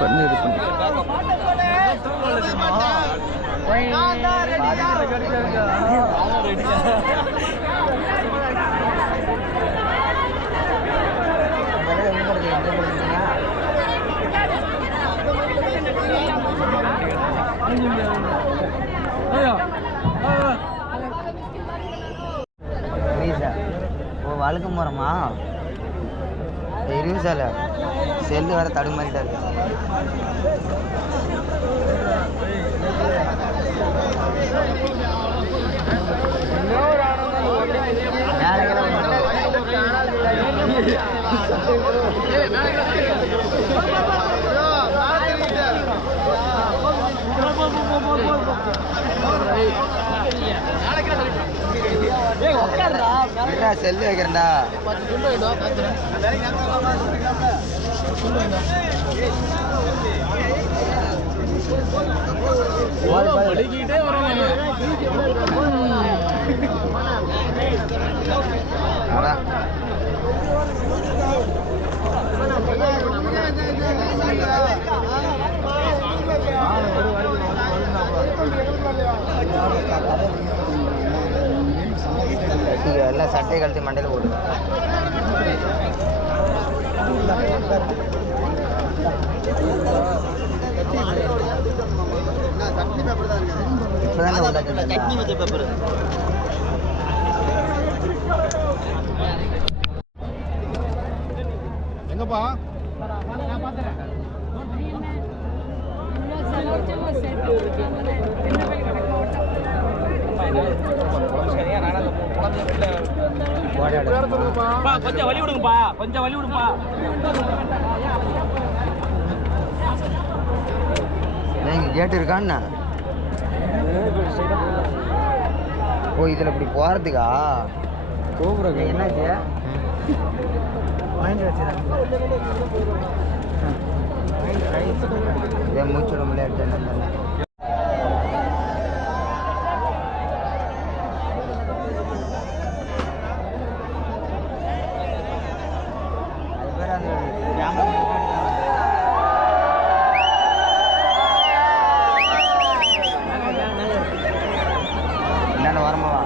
பண்ணி இது பண்ணி வழுக்க போகிறோமா இருசால செல்லு வேற தடுமாறிட்டா இருக்கு. செல்லு வைக்கிறேன்டா. எல்லாம் சட்டை கழுத்து மண்டையில் போடுது. சட்னி வச்ச பேப்பர் எங்கப்பா? கொஞ்சம் வழி விடுங்கப்பா, கொஞ்சம் வழி விடுப்பா. நீங்க கேட்டு இருக்கான்னு ஓ இதில் இப்படி போகிறதுக்கா கோபுரம் என்னாச்சு இதே மூச்சோட விளையாட்டு என்னென்ன வரமாவா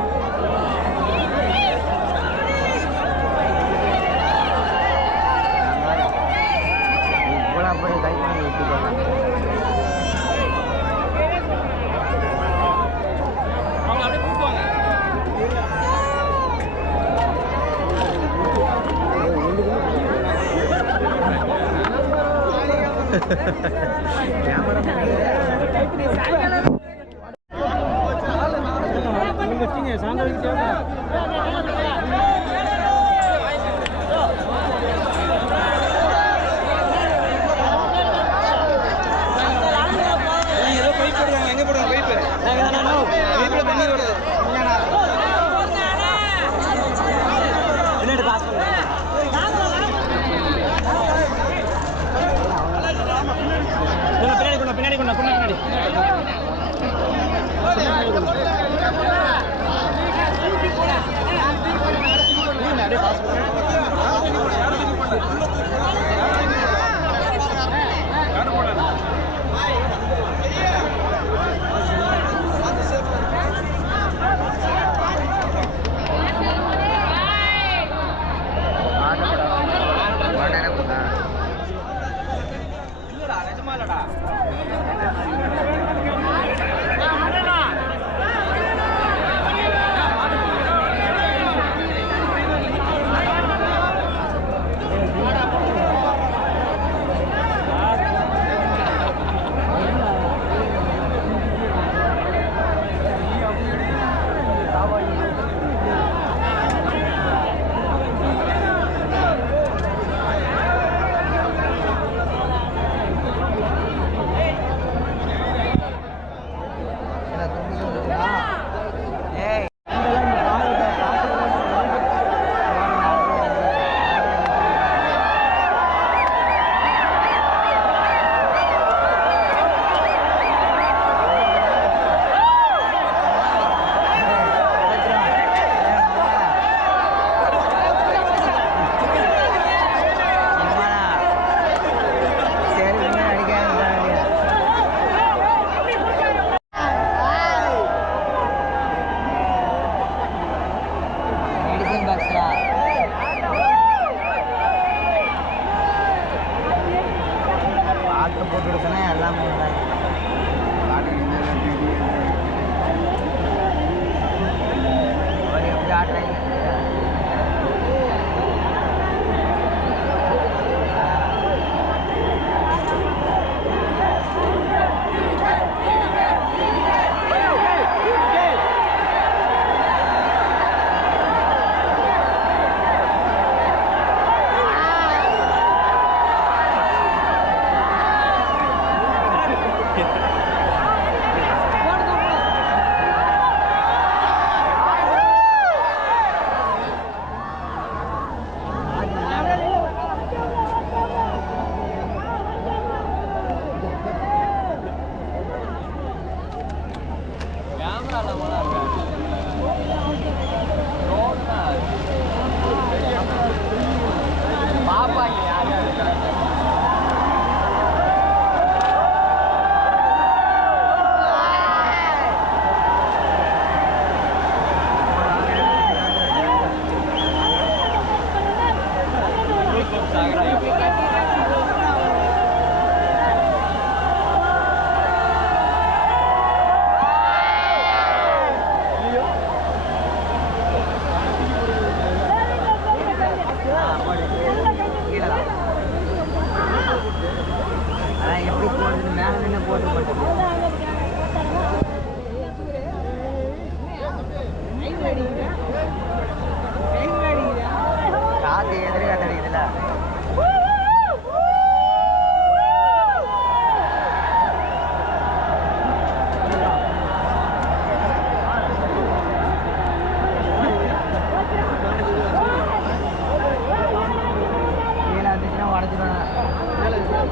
இவ்வளோ அப்படி கை பண்ணி விட்டுக்கோங்க. பின்னாடி கொண்டா பின்னாடி மட்டும் போட்டு விட சொன்னா எல்லாமே அவர் எப்படி ஆட்டுறாங்க எப்படி போடுறது மேலே நின்று போட்டு காற்று எதிரே கத்தடிக்குதுல்ல கீழே வந்துச்சுன்னா உடச்சிடுவேன்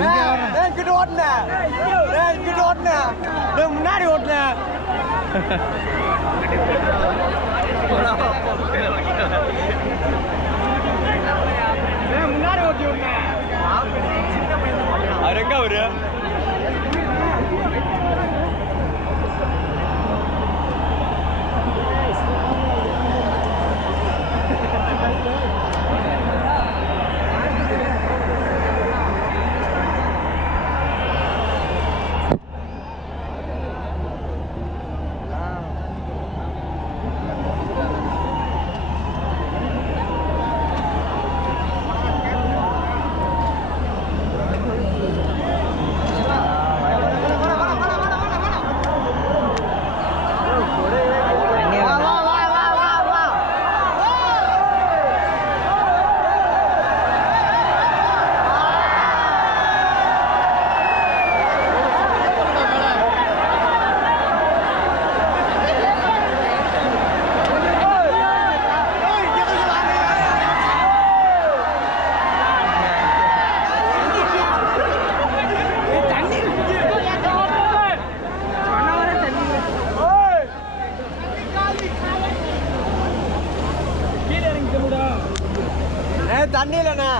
இங்க முன்னாடி ஓட்டுனேன் முன்னாடி ஓட்டி விட்டேன் அவர் எங்க அவரு தண்ணி இல்லண்ணா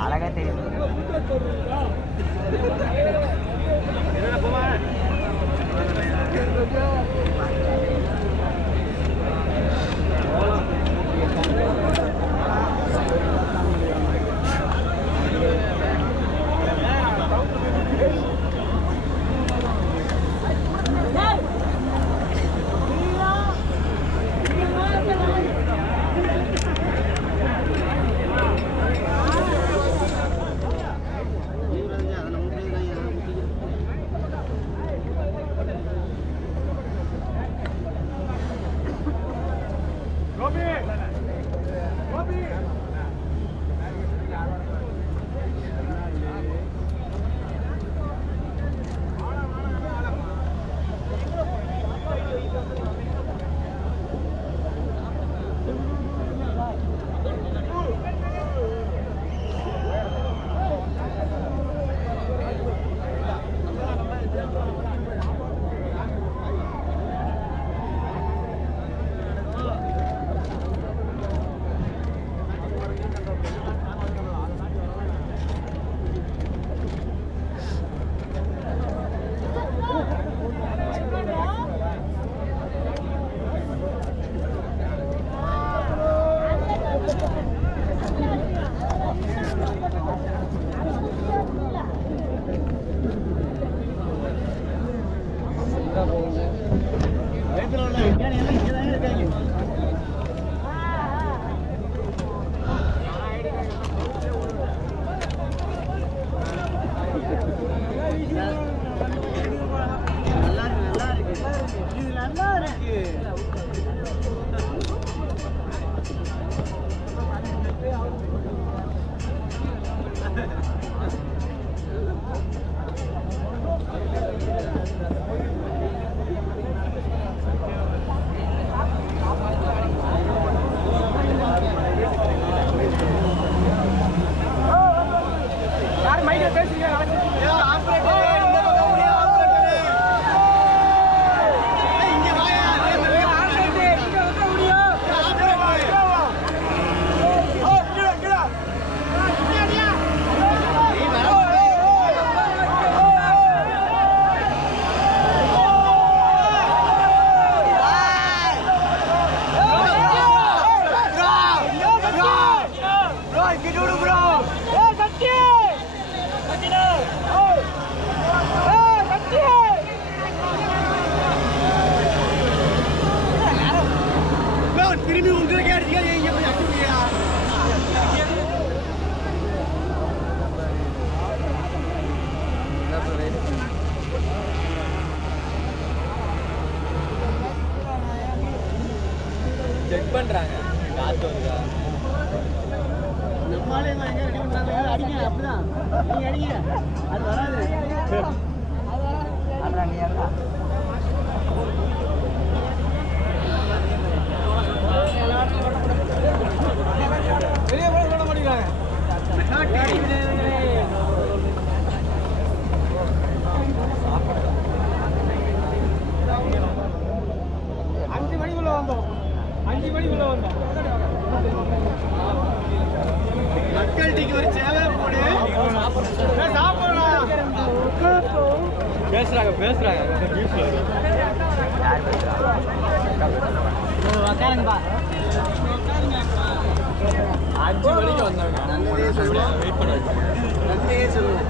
அழகா தெரியும் செக் பண்றாங்க காத்து வருதா நம்மாலே எங்க ரெடி பண்றாங்க அடிங்க அப்படிதான் நீங்க அடிங்க அது வராது அடடா நீ அடடா மக்கள் டீக்கு ஒரு சேவை போடு. பேசுறாங்க உட்காருங்கப்பா. 5 மணிக்கு வந்தாங்க. வெயிட் பண்ண நன்றியே சொல்லுங்க.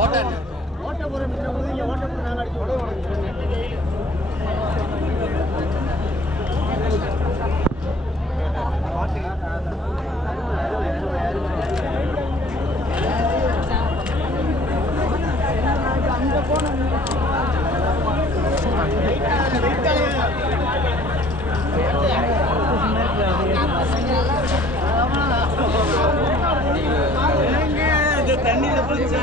ஓட்ட போற இங்க ஓட்ட போற நாங்க அடிச்சு தண்ணியில போச்சு.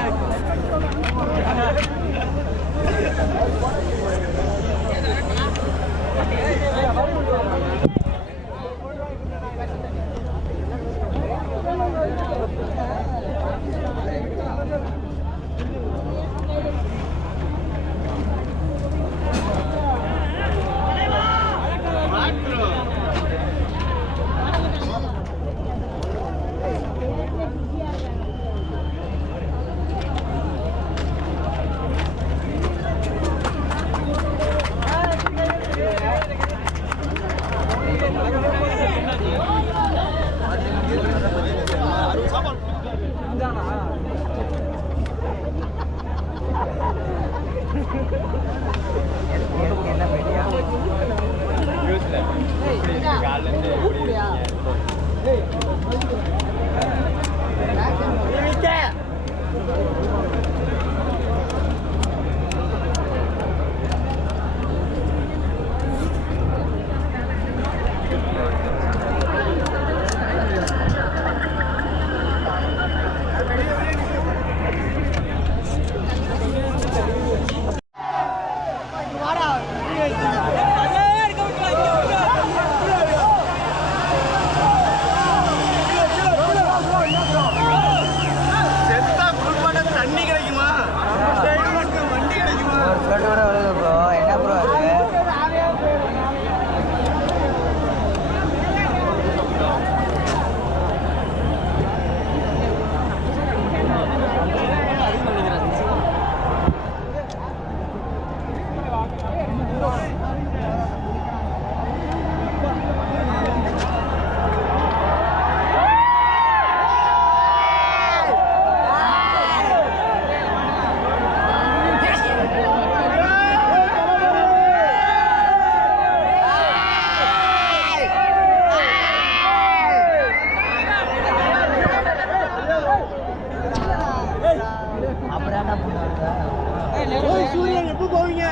சூரியன் எப்போ போவீங்க?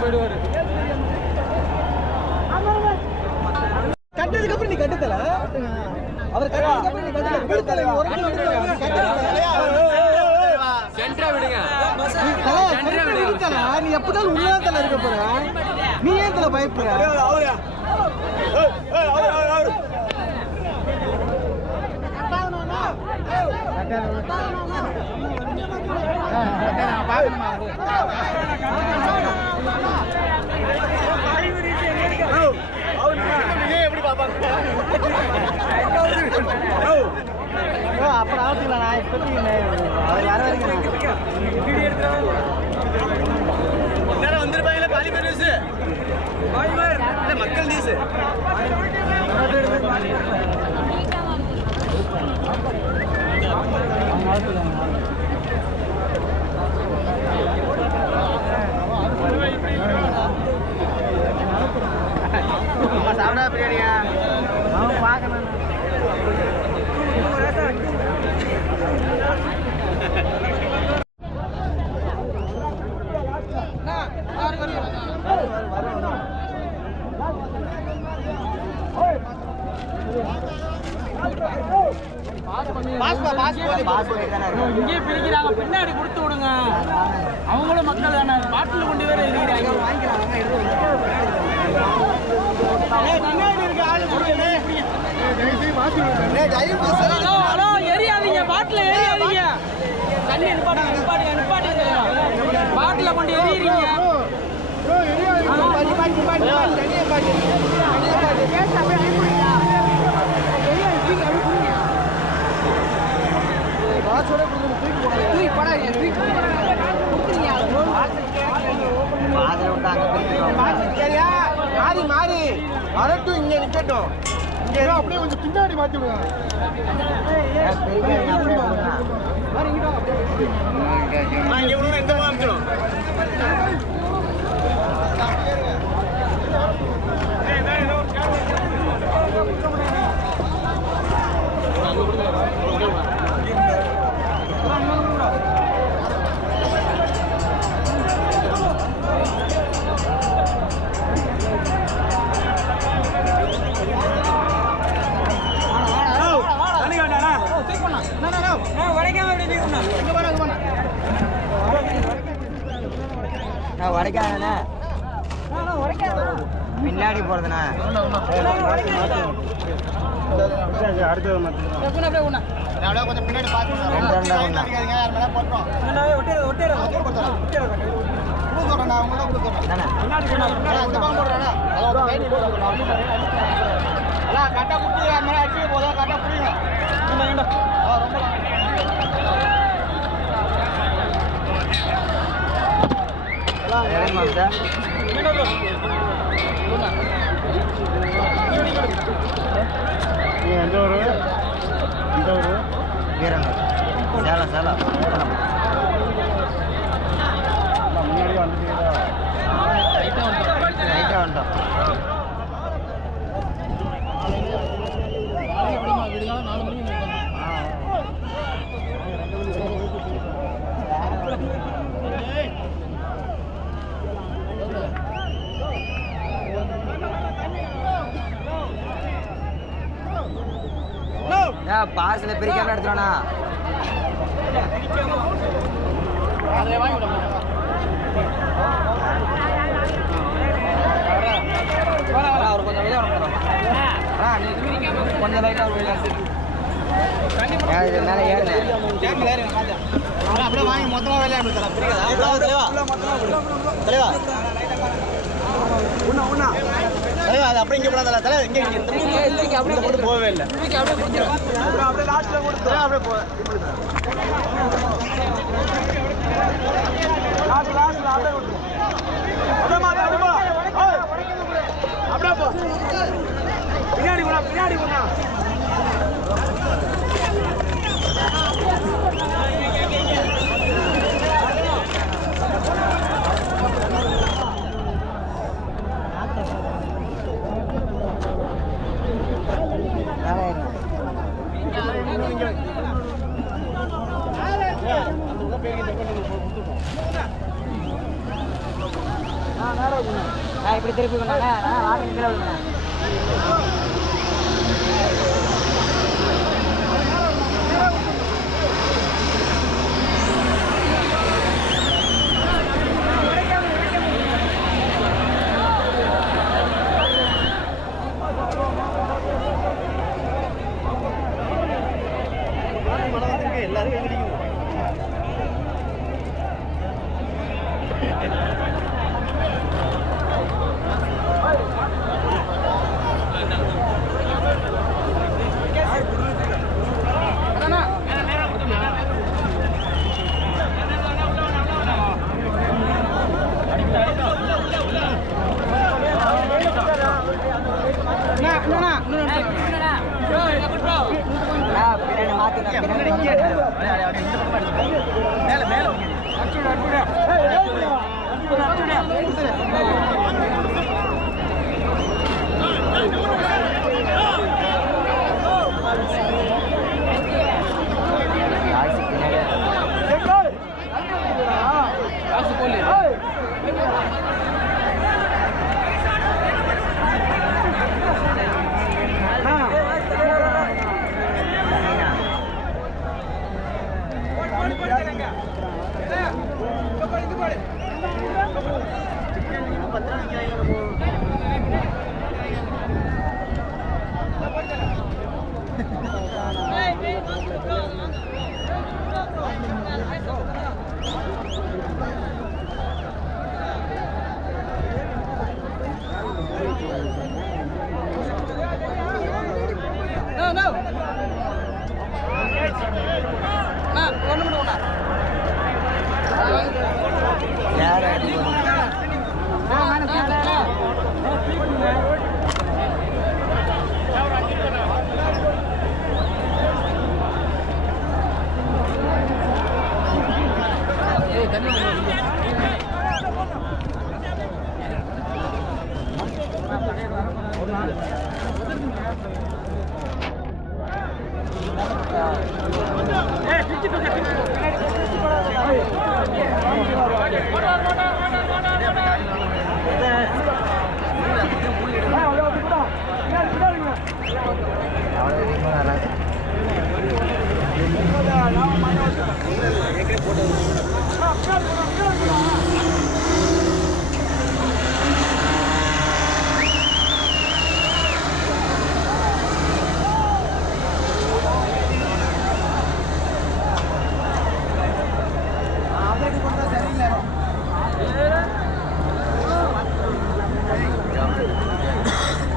போயிடுவாரு. கட்டதுக்கு அப்புறம் நீ கட்டத்தல அவர் கட்டதுக்கு அப்புறம் நீ கட்டத்தல சென்ட்ரா விடுங்க. நீ எப்பதான் உள்ளாதல இருக்க போற, நீ ஏன் தல பயப்படுற? அப்புறம் ஆச்சுங்களா இப்போதைக்கு யாரும் வந்துருப்பாங்களா பாலிமர் நியூஸ் மக்கள் நியூஸ் சாப்பிடா பிரியாணியா அவன் பார்க்கணும். இங்கே பிரிக்கிறாங்க, பின்னாடி கொடுத்து விடுங்க. அவங்களும் மக்கள் தானே, பாட்டில் கொண்டு வேற இருக்கிறாங்க. ஹலோ எரியாதீங்க பாட்டில் எரியாதீங்க தண்ணி நிப்பாட்டுங்க பாட்டில் கொண்டு எரியுறீங்க மாறி வரட்டும் இங்க நிக்கட்டும் இங்க அப்படியே கொஞ்சம் பின்னாடி மாத்தி விடுங்க பின்னாடி போறதுண்ணா கொஞ்சம் பின்னாடி கரெக்டா புடிச்சு அடிச்சு போதா கரெக்டா புரியுங்க எந்த ஊரு வீரங்க சேலம் முன்னாடி வந்துட்டீங்களா ரைட்டா வந்துட்டோம் பார்சல பிரிக்காம எடுத்துறானா கொஞ்சம் லைட்டா மேல ஏறினேன் அப்படியே வாங்கி மொத்தமா விளையாடு தலைவா அது அப்படியே இங்கே போடாத தலை இங்கே அப்படியே கொண்டு போகவே இல்லை அப்படியே லாஸ்ட்ல கொடுத்து அப்படியே போ லாஸ்ட்ல அப்படியே கொடுத்து அப்படியே போ பின்னாடி போனா இப்படி திருப்பி எல்லாரும் எழுதிக்கணும்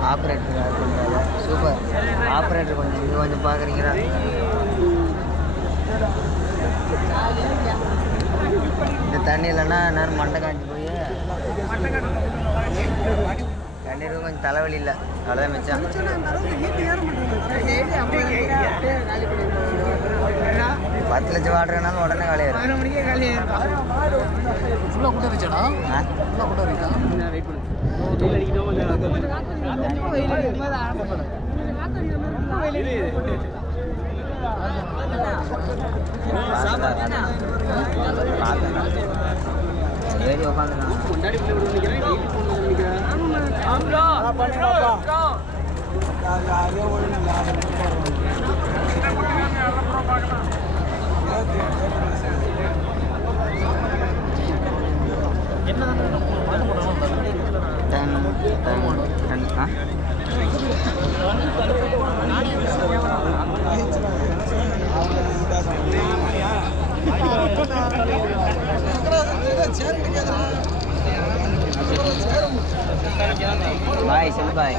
ஆப்ரேட்டர் யார் பண்ணுறாங்க? சூப்பர் ஆப்ரேட்டர் கொஞ்சம் இது கொஞ்சம் பார்க்குறீங்களா? இந்த தண்ணி இல்லைன்னா நான் மண்டை காஞ்சி போய் தண்ணீர் கொஞ்சம் தலைவலி இல்லை, அவ்வளோதான் மிச்சம். 10 லட்சம் வாட்டர்னாலும் உடனே காலியாயிரும். ஏறி உட்காந்துக்கலாம். பாய் சொல்லு பாய்.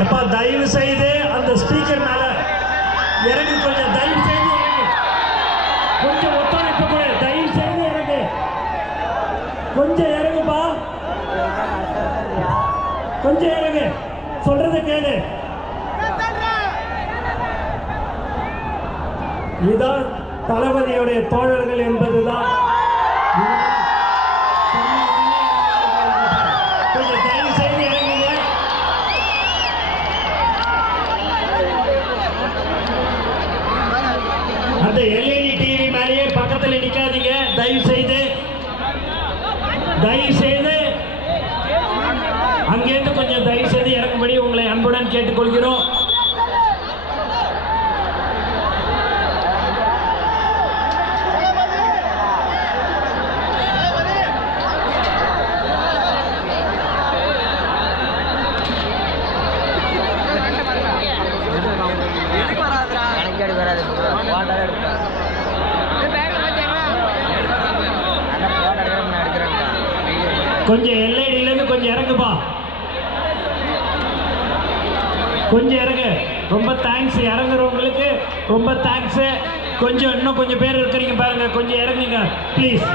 எப்பா தயவு செய்து அந்த ஸ்பீக்கர் மேல இறங்கி கொஞ்சம் தயவு செய்து இறங்கு, கொஞ்சம் ஒத்துழைப்பு கூட, தயவு செய்து இறங்கு, கொஞ்சம் இறங்குப்பா, கொஞ்சம் இறங்கு, சொல்றதை கேளு. இதுதான் தளபதியுடைய தோழர்கள் என்பதுதான். கொஞ்சம் தயவு செய்து இறங்குங்க. அந்த எல்இடி டிவி மேலேயே பக்கத்தில் நிற்காதீங்க தயவு செய்து. தயவு செய்து அங்கேருந்து கொஞ்சம் தயவு செய்து இறங்கும்படி உங்களை அன்புடன் கேட்டுக்கொள்கிறோம். கொஞ்சம் எல்ஐடியிலேருந்து கொஞ்சம் இறங்குப்பா, கொஞ்சம் இறங்கு. ரொம்ப தேங்க்ஸ், இறங்குறவங்களுக்கு ரொம்ப தேங்க்ஸு. கொஞ்சம் இன்னும் கொஞ்சம் பேர் இருக்கிறீங்க பாருங்க, கொஞ்சம் இறங்குங்க ப்ளீஸ்.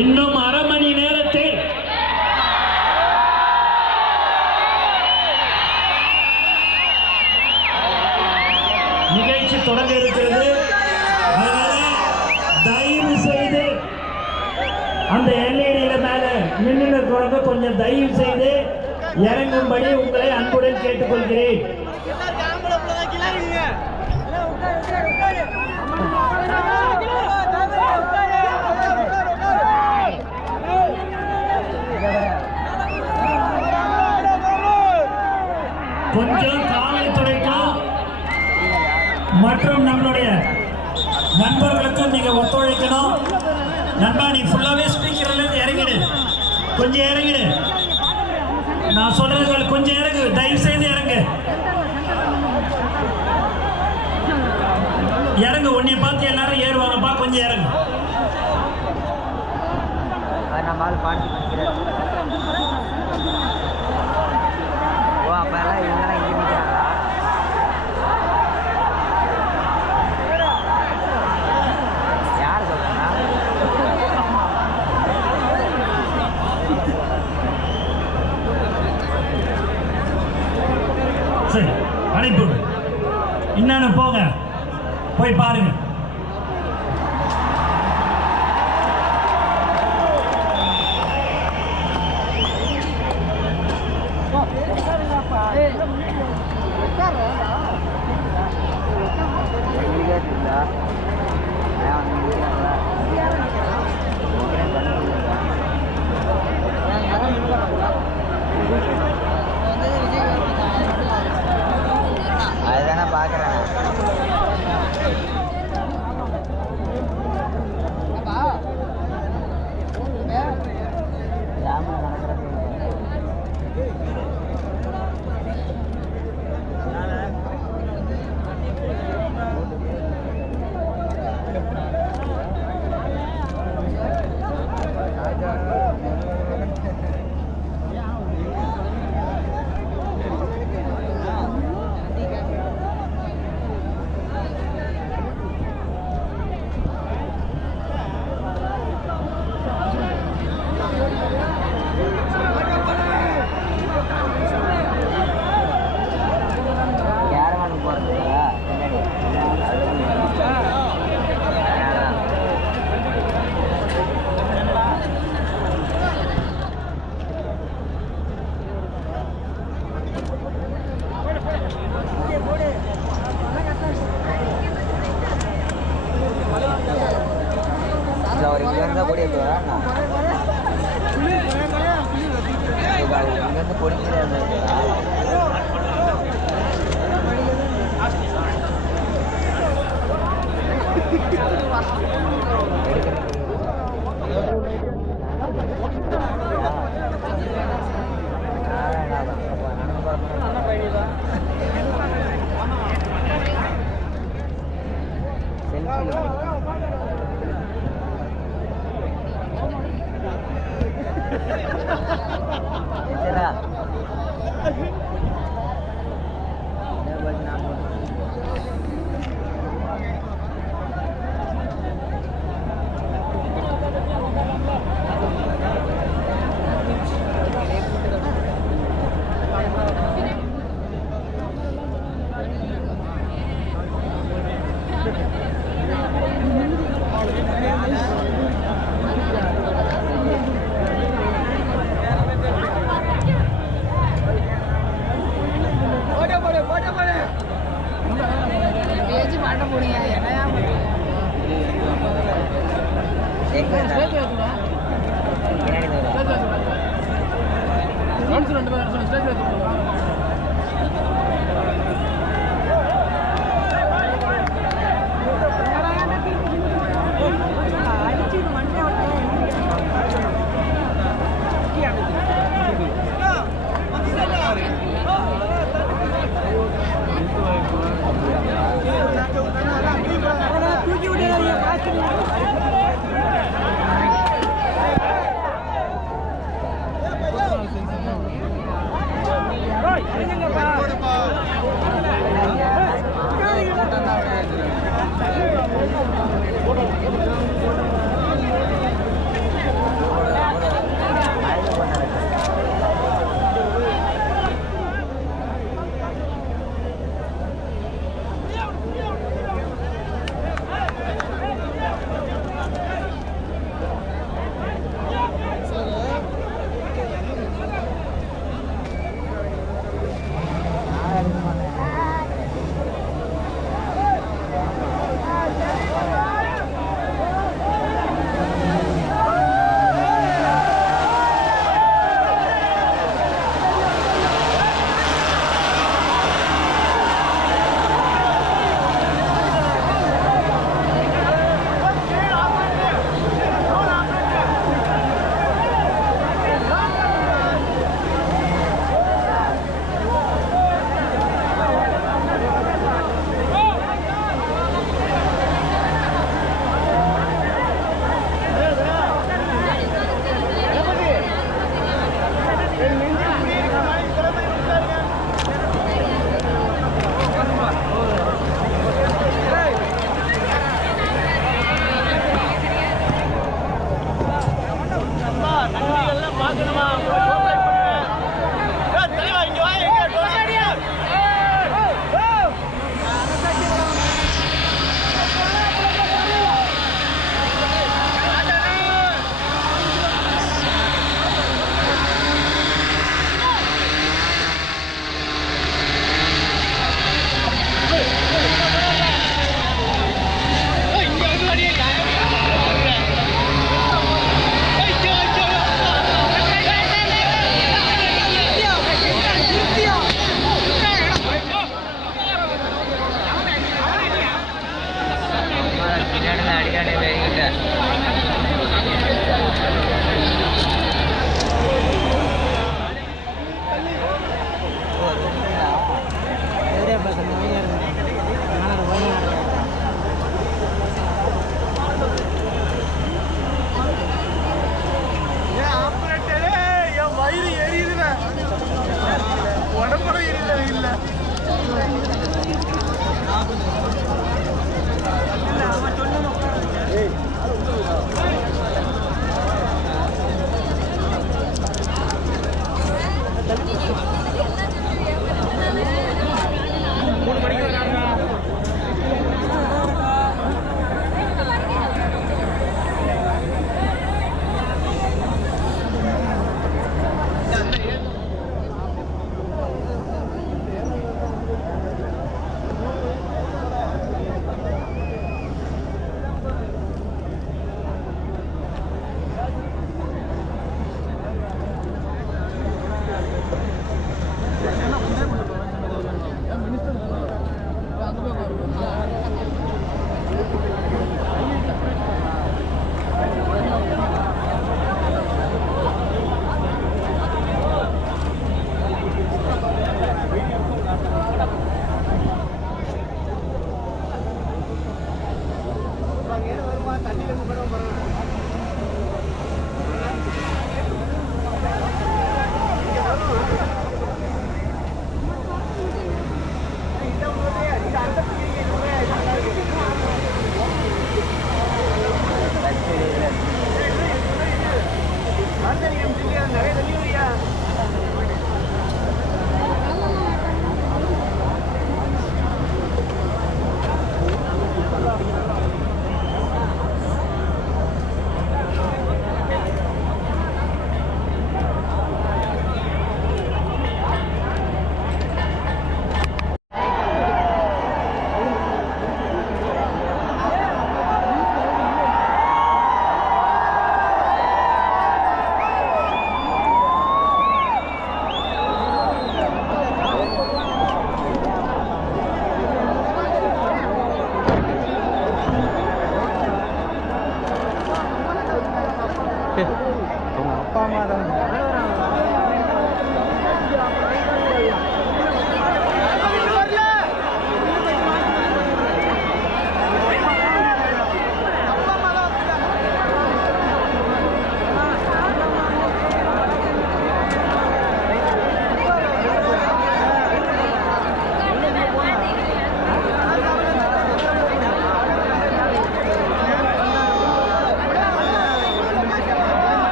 இன்னும் அரை மணி நேரத்தில் நிகழ்ச்சி தொடங்க இருக்கிறது. அதனால தயவு செய்து அந்த எல்இடியில மேல நின்று இருக்கிறவங்க கொஞ்சம் தயவு செய்து இறங்கும்படி உங்களை அன்புடன் கேட்டுக்கொள்கிறேன். கொஞ்சம் காவல்துறைக்கும் மற்றும் நம்மளுடைய நண்பர்களுக்கும் நீங்க ஒத்துழைக்கணும். நண்பா, நீ ஃபுல்லாவே ஸ்பீக்கர்ல இருந்து இறங்கிடு, கொஞ்சம் இறங்கிடு. நான் சொல்றது கொஞ்சம் இறங்கு, தயவு செய்து இறங்கு. இறங்கு, உன்னை பார்த்து எல்லாரும் ஏறுவாங்கப்பா, கொஞ்சம் இறங்கு. நம்மளால் பாட்டு படிக்கிறேன். ஓ, அப்போ எல்லாம் இவங்கெல்லாம் இங்கே நிற்கிறாங்களா? யார் சொல்கிறேன்னா சரி, அனுப்பிவிடு. இன்னொன்று போங்க, போய் பாருங்க. அதுதானே பார்க்குறேன். ஒரு இங்கேருந்து கொடி எடுத்துவா இங்கேருந்து பொடிக்கிறே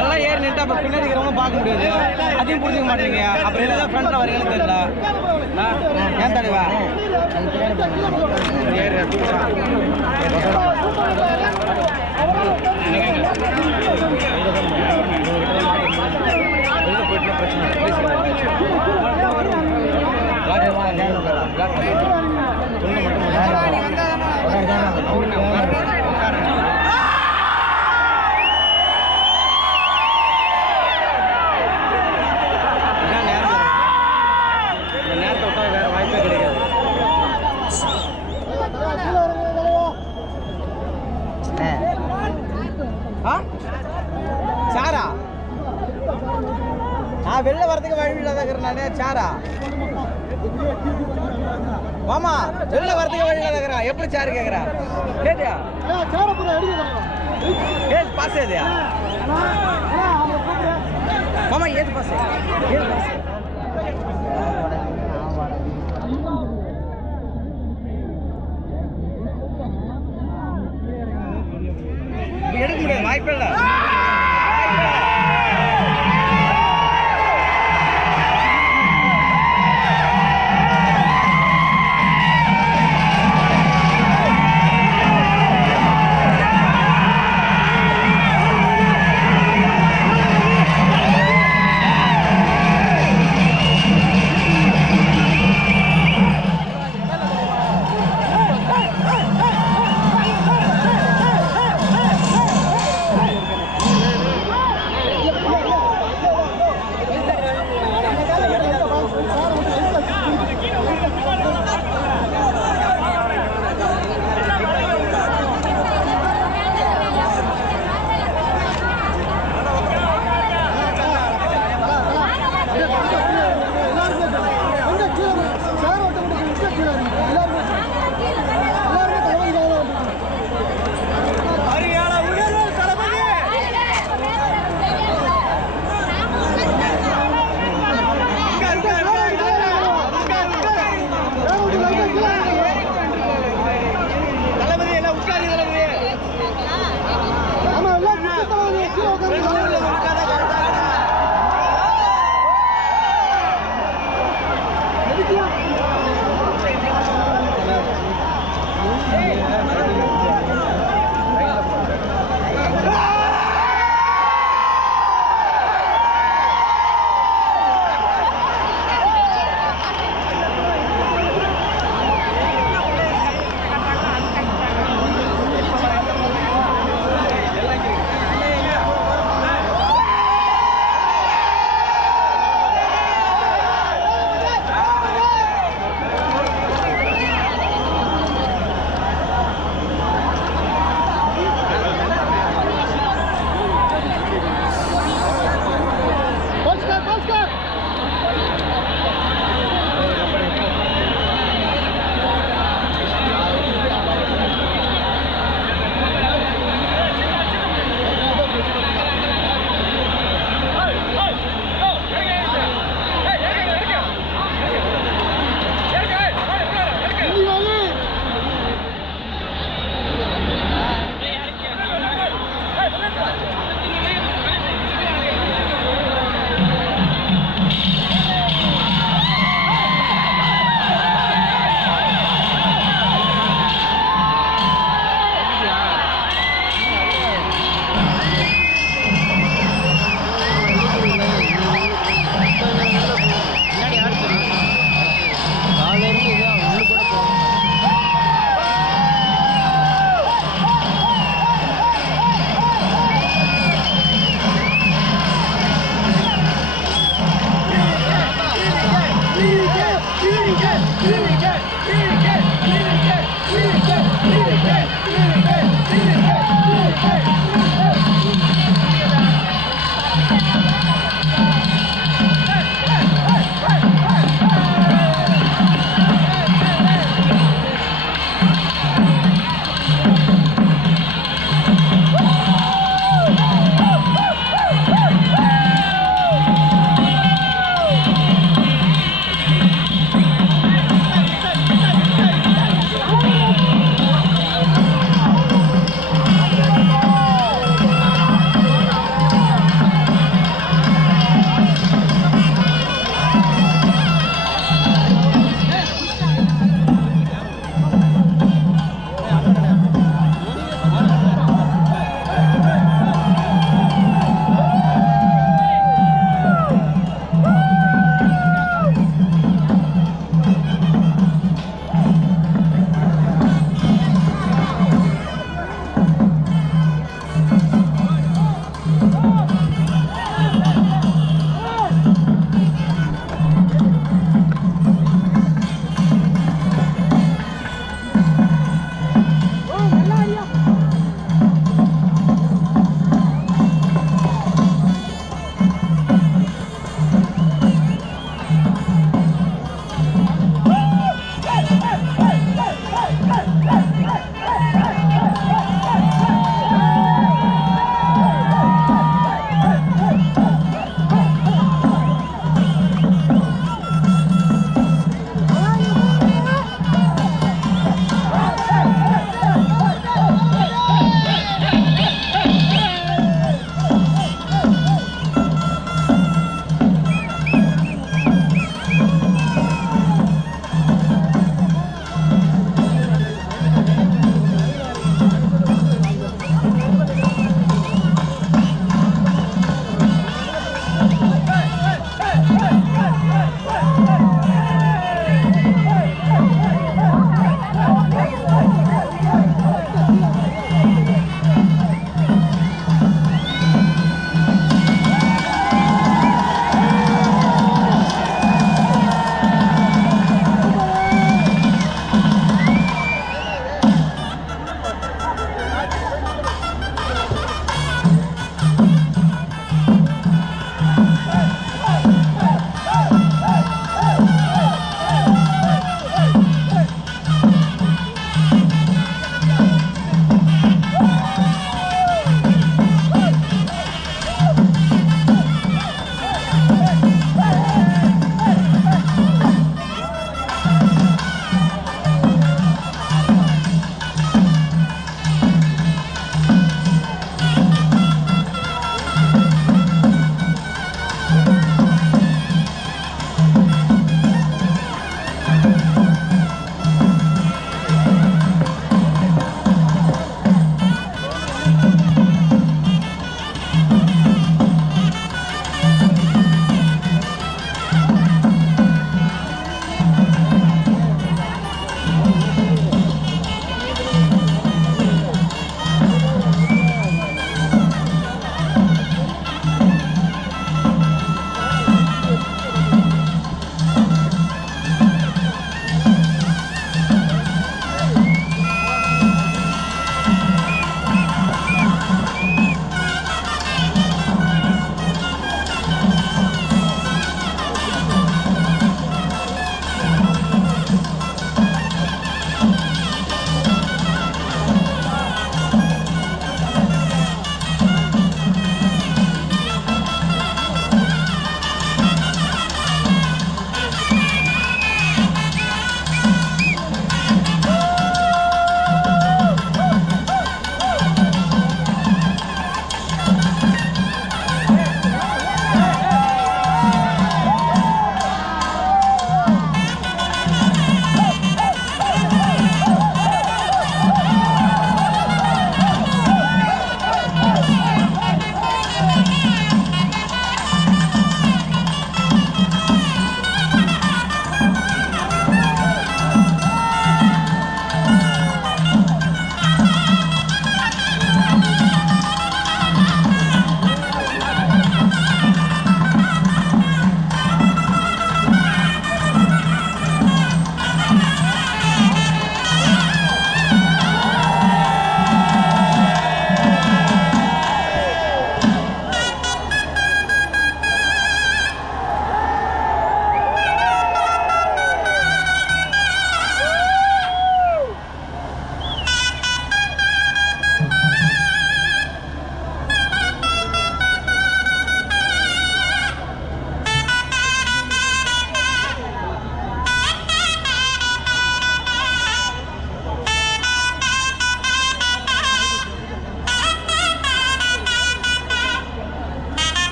எல்லாம் ஏறி நின்று அப்போ பின்னாடி இருக்கிறவங்க பார்க்க முடியாது, அதையும் புரிஞ்சுக்க மாட்டேங்க. அப்புறம் எல்லாம் ஃப்ரெண்டில் வரீங்கன்னு தெரியல. ஏன் தலைவா வெளில வரதுக்கு வழி இல்லாத நானே சாரா மாமா வெளில வரதுக்கு வழி இல்லாத எப்படி சாரு கேட்குறா கேட்டியா ஏது பாஸ் ஏதியா மாமா ஏது பாஸ் ஏது பாஸ் எடுக்க முடியாது வாய்ப்பே இல்லை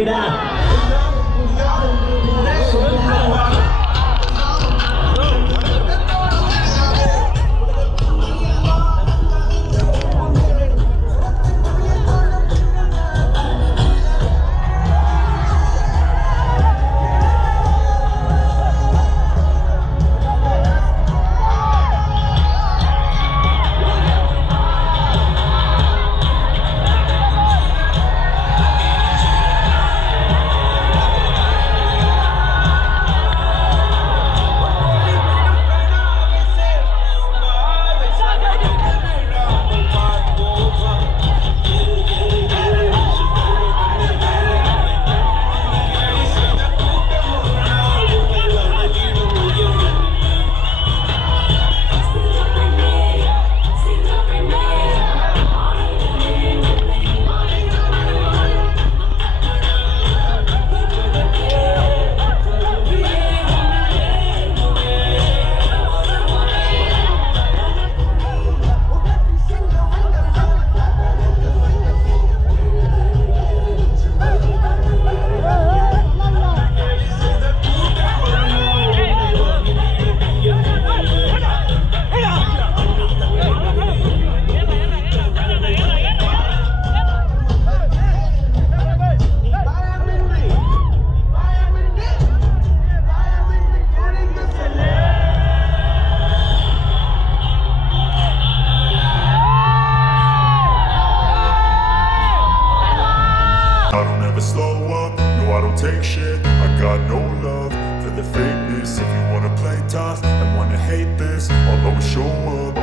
தம்பிடா. I don't ever slow up, no I don't take shit. I got no love for the fakeness. If you wanna play tough and wanna hate this, I'll always show up.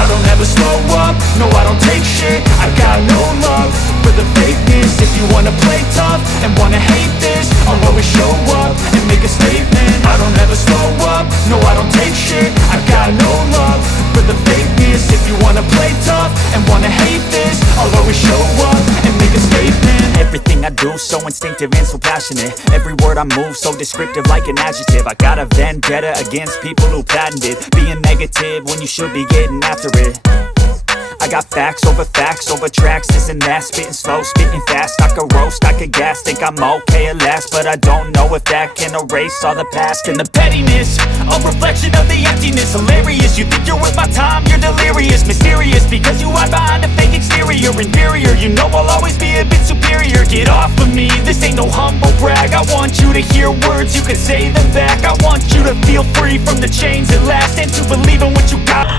I don't ever slow up, no I don't take shit. I got no love for the fakeness. If you wanna play tough and wanna hate this, I'll always show up and make a statement. I don't ever slow up, no I don't take shit. I got no love for the fakeness. If you wanna play tough and wanna hate this, I'll always show up and make a statement. Everything I do so instinctive and so passionate. Every word I move so descriptive like an adjective. I got a vendetta against people who patented being negative when you should be getting after it. I got facts over tracks, this and that. Spitting slow, spitting fast. I could roast, I could gas. Think I'm okay at last, but I don't know if that can erase all the past. And the pettiness, a reflection of the emptiness. Hilarious, you think you're worth my time, you're delirious. Mysterious, because you hide behind a fake exterior. Inferior, you know I'll always be a bit superior. Get off of me, this ain't no humble brag. I want you to hear words, you can say them back. I want you to feel free from the chains at last, and to believe in what you got.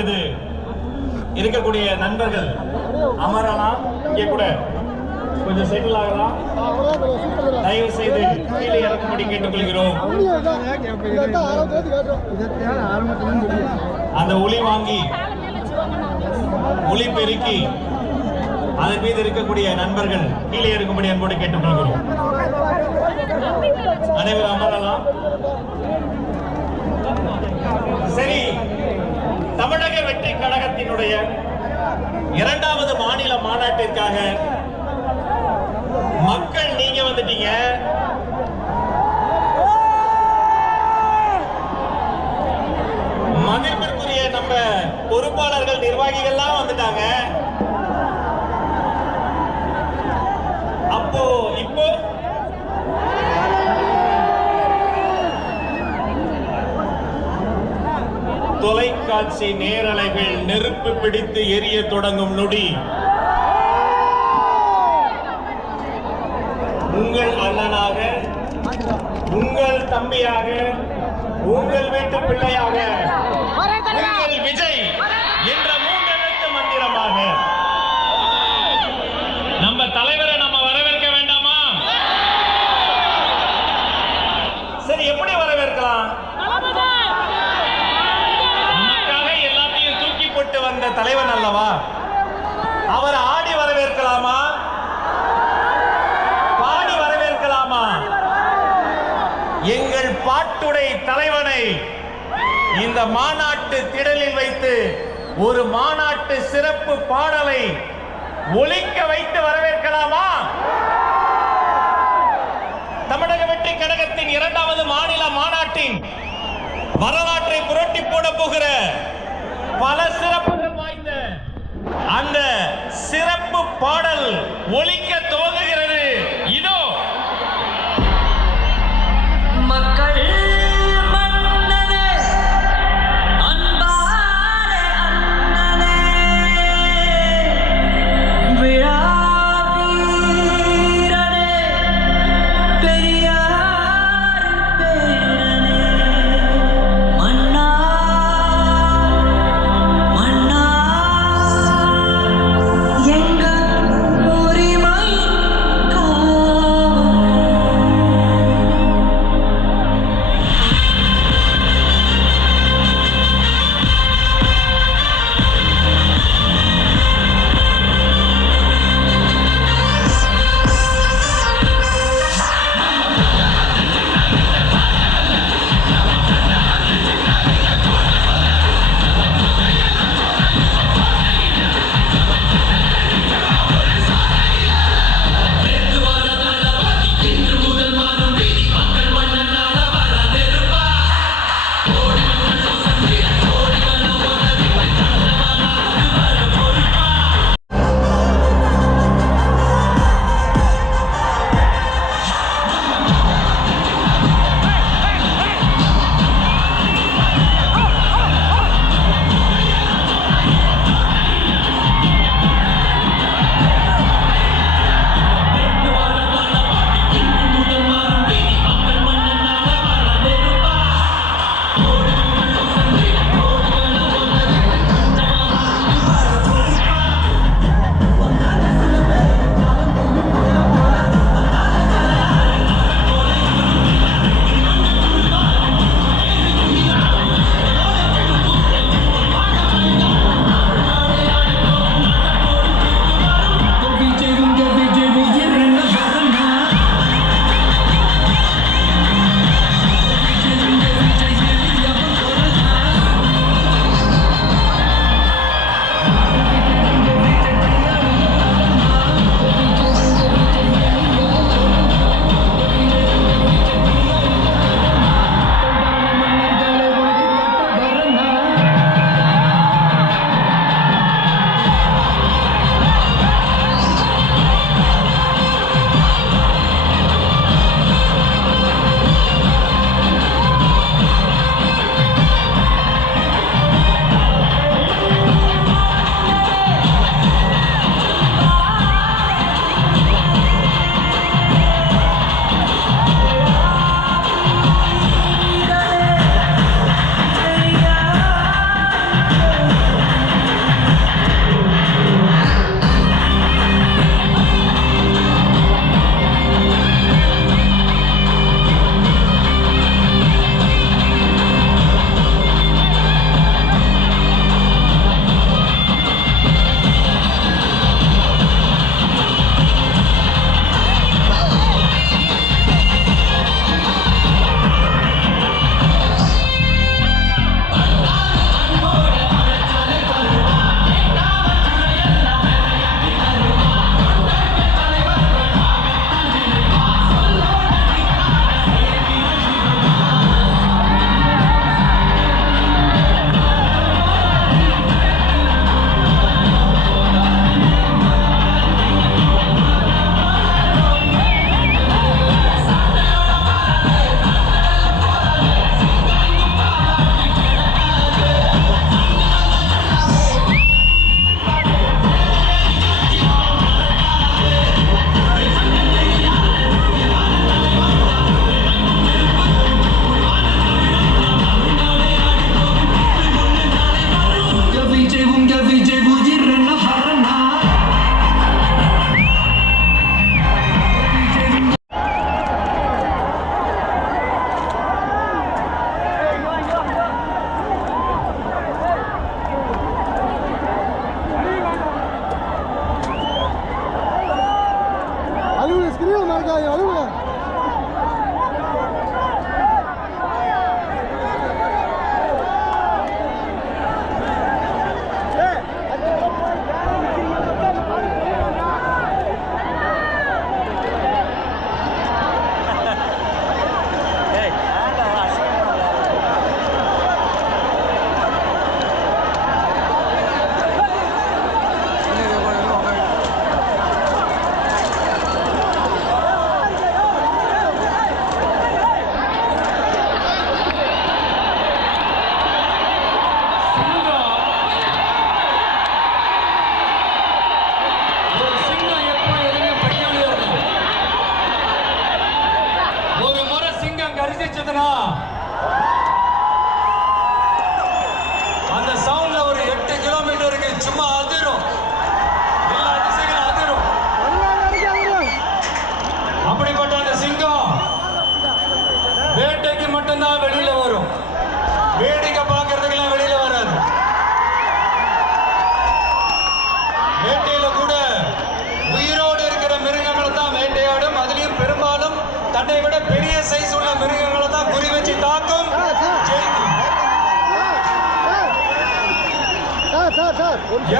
மீது இருக்கக்கூடிய நண்பர்கள் அமரலாம். இங்கே கூட கொஞ்சம் settle ஆகலாம். தயவு செய்து கீழே இறக்கும்படி கேட்டுக்கொள்கிறோம். அந்த ஒளி வாங்கி ஒளி பெருக்கி அதன் மீது இருக்கக்கூடிய நண்பர்கள் கீழே இருக்கும்படி அன்போடு கேட்டுக்கொள்கிறோம். அனைவரும் அமரலாம். சரி, தமிழக வெற்றி கழகத்தினுடைய 2வது மாநில மாநாட்டிற்காக மக்கள் நீங்க வந்துட்டீங்க. மதிப்பிற்குரிய நம்ம பொறுப்பாளர்கள் நிர்வாகிகள்லாம் வந்துட்டாங்க. இப்போ தொலைக்காட்சி நேரலைகள் நெருப்பு பிடித்து எரிய தொடங்கும் நொடி உங்கள் அண்ணனாக, உங்கள் தம்பியாக, உங்கள் வீட்டு பிள்ளையாக, உங்கள் விஜய் என்ற 3 எழுத்து மந்திரமாக நம்ம தலைவரை நம்ம வரவேற்க வேண்டாமா? சரி, எப்படி வரவேற்கலாம்? நமக்காக எல்லாத்தையும் தூக்கி போட்டு வந்த தலைவன் அல்லவா, அவர் ஆடி வரவேற்கலாமா? பாடி வரவேற்கலாமா? எங்கள் பாட்டுடை தலைவனை இந்த மாநாட்டு திடலில் வைத்து ஒரு மாநாட்டு சிறப்பு பாடலை ஒலிக்க வைத்து வரவேற்கலாமா? தமிழக வெற்றி கழகத்தின் 2வது மாநில மாநாட்டின் வரலாற்றை புரட்டி போட போகிற பல சிறப்புகள் வாய்ந்த அந்த சிறப்பு பாடல் ஒலிக்க துவங்குகிறது. இதோ மக்கள் மன்னனே, அன்பாலே அண்ணனே, விழா வீரனே, பெரியார் பேரனே, மன்னா மன்னா எங்கள் உரிமை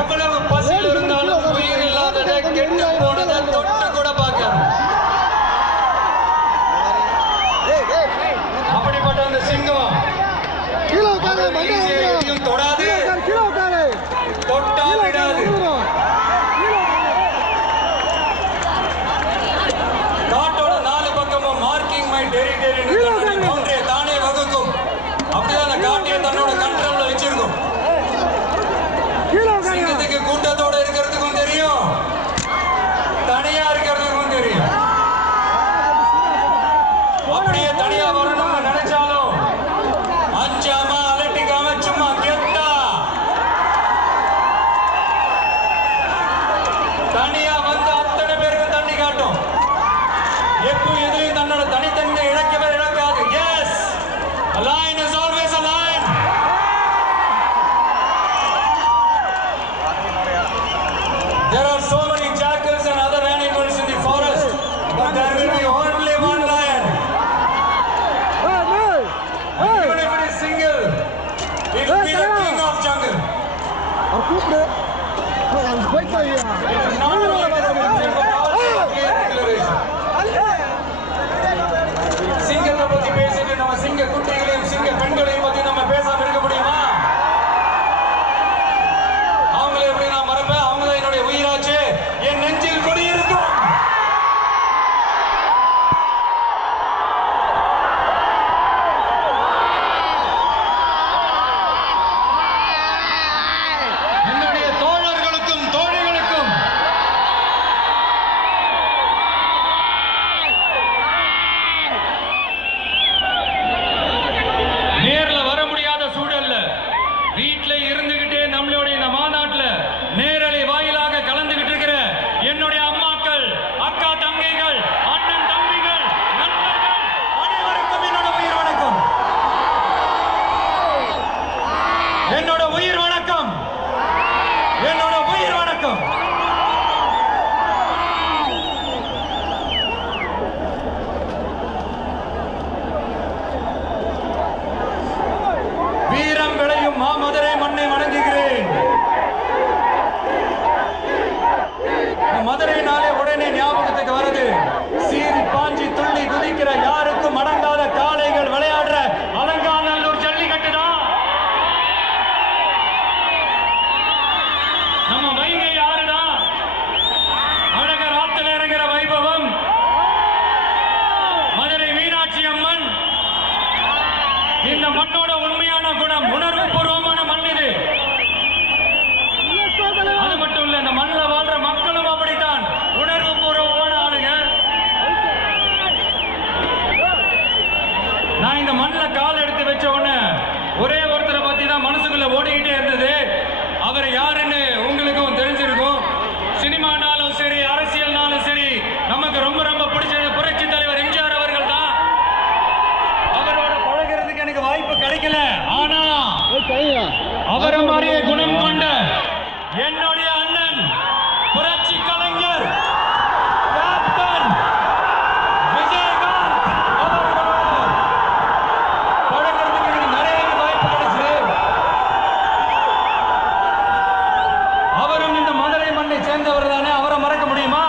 எவ்வளவு பசியில் இருந்தாலும் உயிர் இல்லாததை கெட்டு போனதை தொட்டு கூட பார்க்காது. அப்படிப்பட்ட அந்த சிங்கம் எதையும் தொடாது, தொட்டா விடாது. காட்டோட 4 பக்கமும் மார்க்கிங் மை டெரிட்டரி பவுண்டரியை தானே வகுக்கும். அப்படிதான் அந்த காட்டையை தன்னோட கண்ட்ரோல்ல வச்சிருக்கும். சிங்கத்துக்கு கூட்டத்தோட இருக்கிறதுக்கும் தெரியும், தனியா இருக்கிறதுக்கும் தெரியும். அப்படியே தனியா வரணும்னு நினைச்சாலும் அஞ்சாம அலட்டிக்காம சும்மா கெத்தா தனியா வந்து அத்தனை பேருக்கு தண்ணி காட்டும். எப்போ எதுலையும் தன்னோட தனித்தன்மை இழக்கவே இழக்காது. Yes, a lion is always a lion. There are so many jackals and other animals in the forest, but there will be only one lion. Even if it is single, it will be the king of jungle. It is not only the symbol, but also a clear declaration. சிங்கத்தை பத்தி பேசிட்டு நம்ம சிங்க குட்டிகளையும் சிங்க பெண்களையும் பத்தி நம்ம பேசாம இருக்க முடியுமா? அவங்களை எப்படி நான் மறப்பேன்? அவங்க தான் என்னுடைய உயிராச்சு, என் நெஞ்சில் குடியிருக்கும். என்னுடைய தோழர்களுக்கும் தோழிகளுக்கும் நேர்ல வர முடியாத சூழல்ல வீட்ல இருந்துகிட்டே நம்மளுடைய இந்த மாநாட்டுல நேரலை வாயிலாக கலந்துகிட்டு இருக்கிற என்னுடைய அம்மாக்கள், அக்கா தங்கைகள், அண்ணன் தம்பிகள், நண்பர்கள் அனைவருக்கும் என்னோட உயிர் வணக்கம். என்னோட உயிர் வணக்கம். என்னோட உயிர் வணக்கம். வீரம் விளையும் மாமதுரை மண்ணை வணங்குகிறேன். மதுரைனாலே உடனே ஞாபகத்துக்கு வருது சீறி பாஞ்சி துள்ளி குதிக்கிற யாருக்கும் அடங்காத காளைகள் விளையாடுற அலங்காநல்லூர் ஜல்லிக்கட்டு தான். நம்ம வைகை யாருதான் அழகர் ஆத்துல இறங்குற வைபவம். மதுரை மீனாட்சி அம்மன் இந்த மண்ணோட உண்மையான குணம், உணர்வு பூர்வமான மண் இது. அது மட்டும் இல்ல, இந்த மண்ணில் வாழ்ற மக்களும் அப்படித்தான் உணர்வு பூர்வமான ஆளுங்க. நான் இந்த மண்ணில் கால் எடுத்து வச்ச உடனே ஒரே ஒருத்தரை பத்தி தான் மனசுக்குள்ள ஓடிக்கிட்டே இருந்தது. அவர் யாருன்னு உங்களுக்கும் தெரிஞ்சிருக்கும். சினிமானாலும் சரி, அரசியல்னாலும் சரி, நமக்கு ரொம்ப ரொம்ப பிடிச்சது புரட்சி தலைவர் எம்ஜிஆர் அவர்கள் தான். அவரோட பழகிறதுக்கு எனக்கு வாய்ப்பு கிடைக்கல. ஆனா அவரை மாதிரியே குணம் கொண்ட என்னுடைய அண்ணன் புரட்சி கலைஞர் கேப்டன் விஜயகாந்த் அவர்களோட பழகிறதுக்கு எனக்கு நிறைய வாய்ப்பு கிடைச்சது. அவரும் இந்த மதுரை மண்ணை சேர்ந்தவர் தானே, அவரை மறக்க முடியுமா?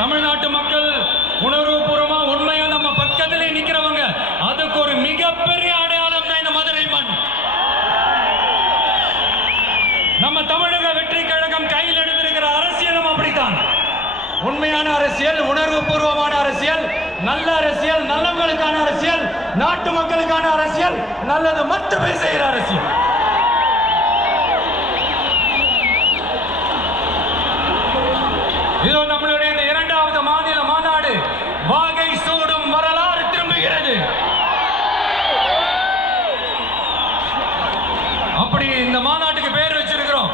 தமிழ்நாட்டு மக்கள் உணர்வுபூர்வமா உண்மையா நம்ம பக்கத்திலே நிக்கிறவங்க, அதுக்கு ஒரு மிகப்பெரிய அடையாளம் தான் இந்த மதுரை மண். நம்ம தமிழக வெற்றி கழகம் கையில் எடுத்திருக்கிற அரசியலும் அப்படித்தான். உண்மையான அரசியல், உணர்வு பூர்வமான அரசியல், நல்ல அரசியல், நல்லவங்களுக்கான அரசியல், நாட்டு மக்களுக்கான அரசியல், நல்லது மட்டுமே செய்கிற அரசியல். இதோ நம்மளுடைய இந்த 2வது மாநில மாநாடு வாகை சூடும் வரலாறு திரும்புகிறது. அப்படி இந்த மாநாட்டுக்கு பேர் வச்சிருக்கிறோம்.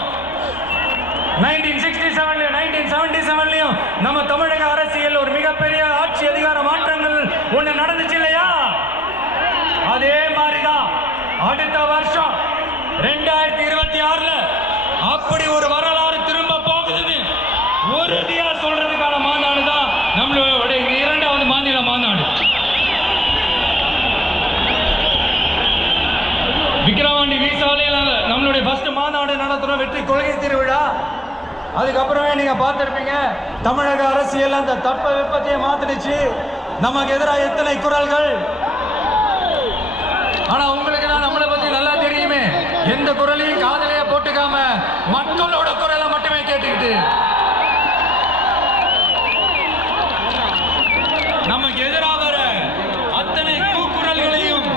1967 1977 நம்ம தமிழக அரசியல் ஒரு மிகப்பெரிய ஆட்சி அதிகார மாற்றங்கள் ஒண்ணு நடந்துச்சு இல்லையா? அதே மாதிரிதான் அடுத்த வருஷம் 2026 அப்படி ஒரு வரலாறு திரும்ப போகுது. உறுதியா சொல்றதுக்கான மாநாடு தான் நம்மளுடைய 2வது மாநில மாநாடு. விக்கிரவாண்டி வீசாலையில் நம்மளுடைய ஃபர்ஸ்ட் மாநாடு நடத்துகிறோம், வெற்றி கொள்கை திருவிழா. அதுக்கப்புறமே நீங்க பார்த்துருப்பீங்க தமிழக அரசியல் அந்த தட்ப வெப்பத்தையே மாத்திடுச்சு. நமக்கு எதிராக எத்தனை குரல்கள். ஆனா உங்களுக்கு தான் நம்மளை பத்தி நல்லா தெரியுமே. எந்த குரலையும் காதலையா போட்டுக்காம மக்களோட குரலை மட்டுமே கேட்டுக்கிட்டு நமக்கு எதிராக வர அத்தனை கூக்குரல்களையும்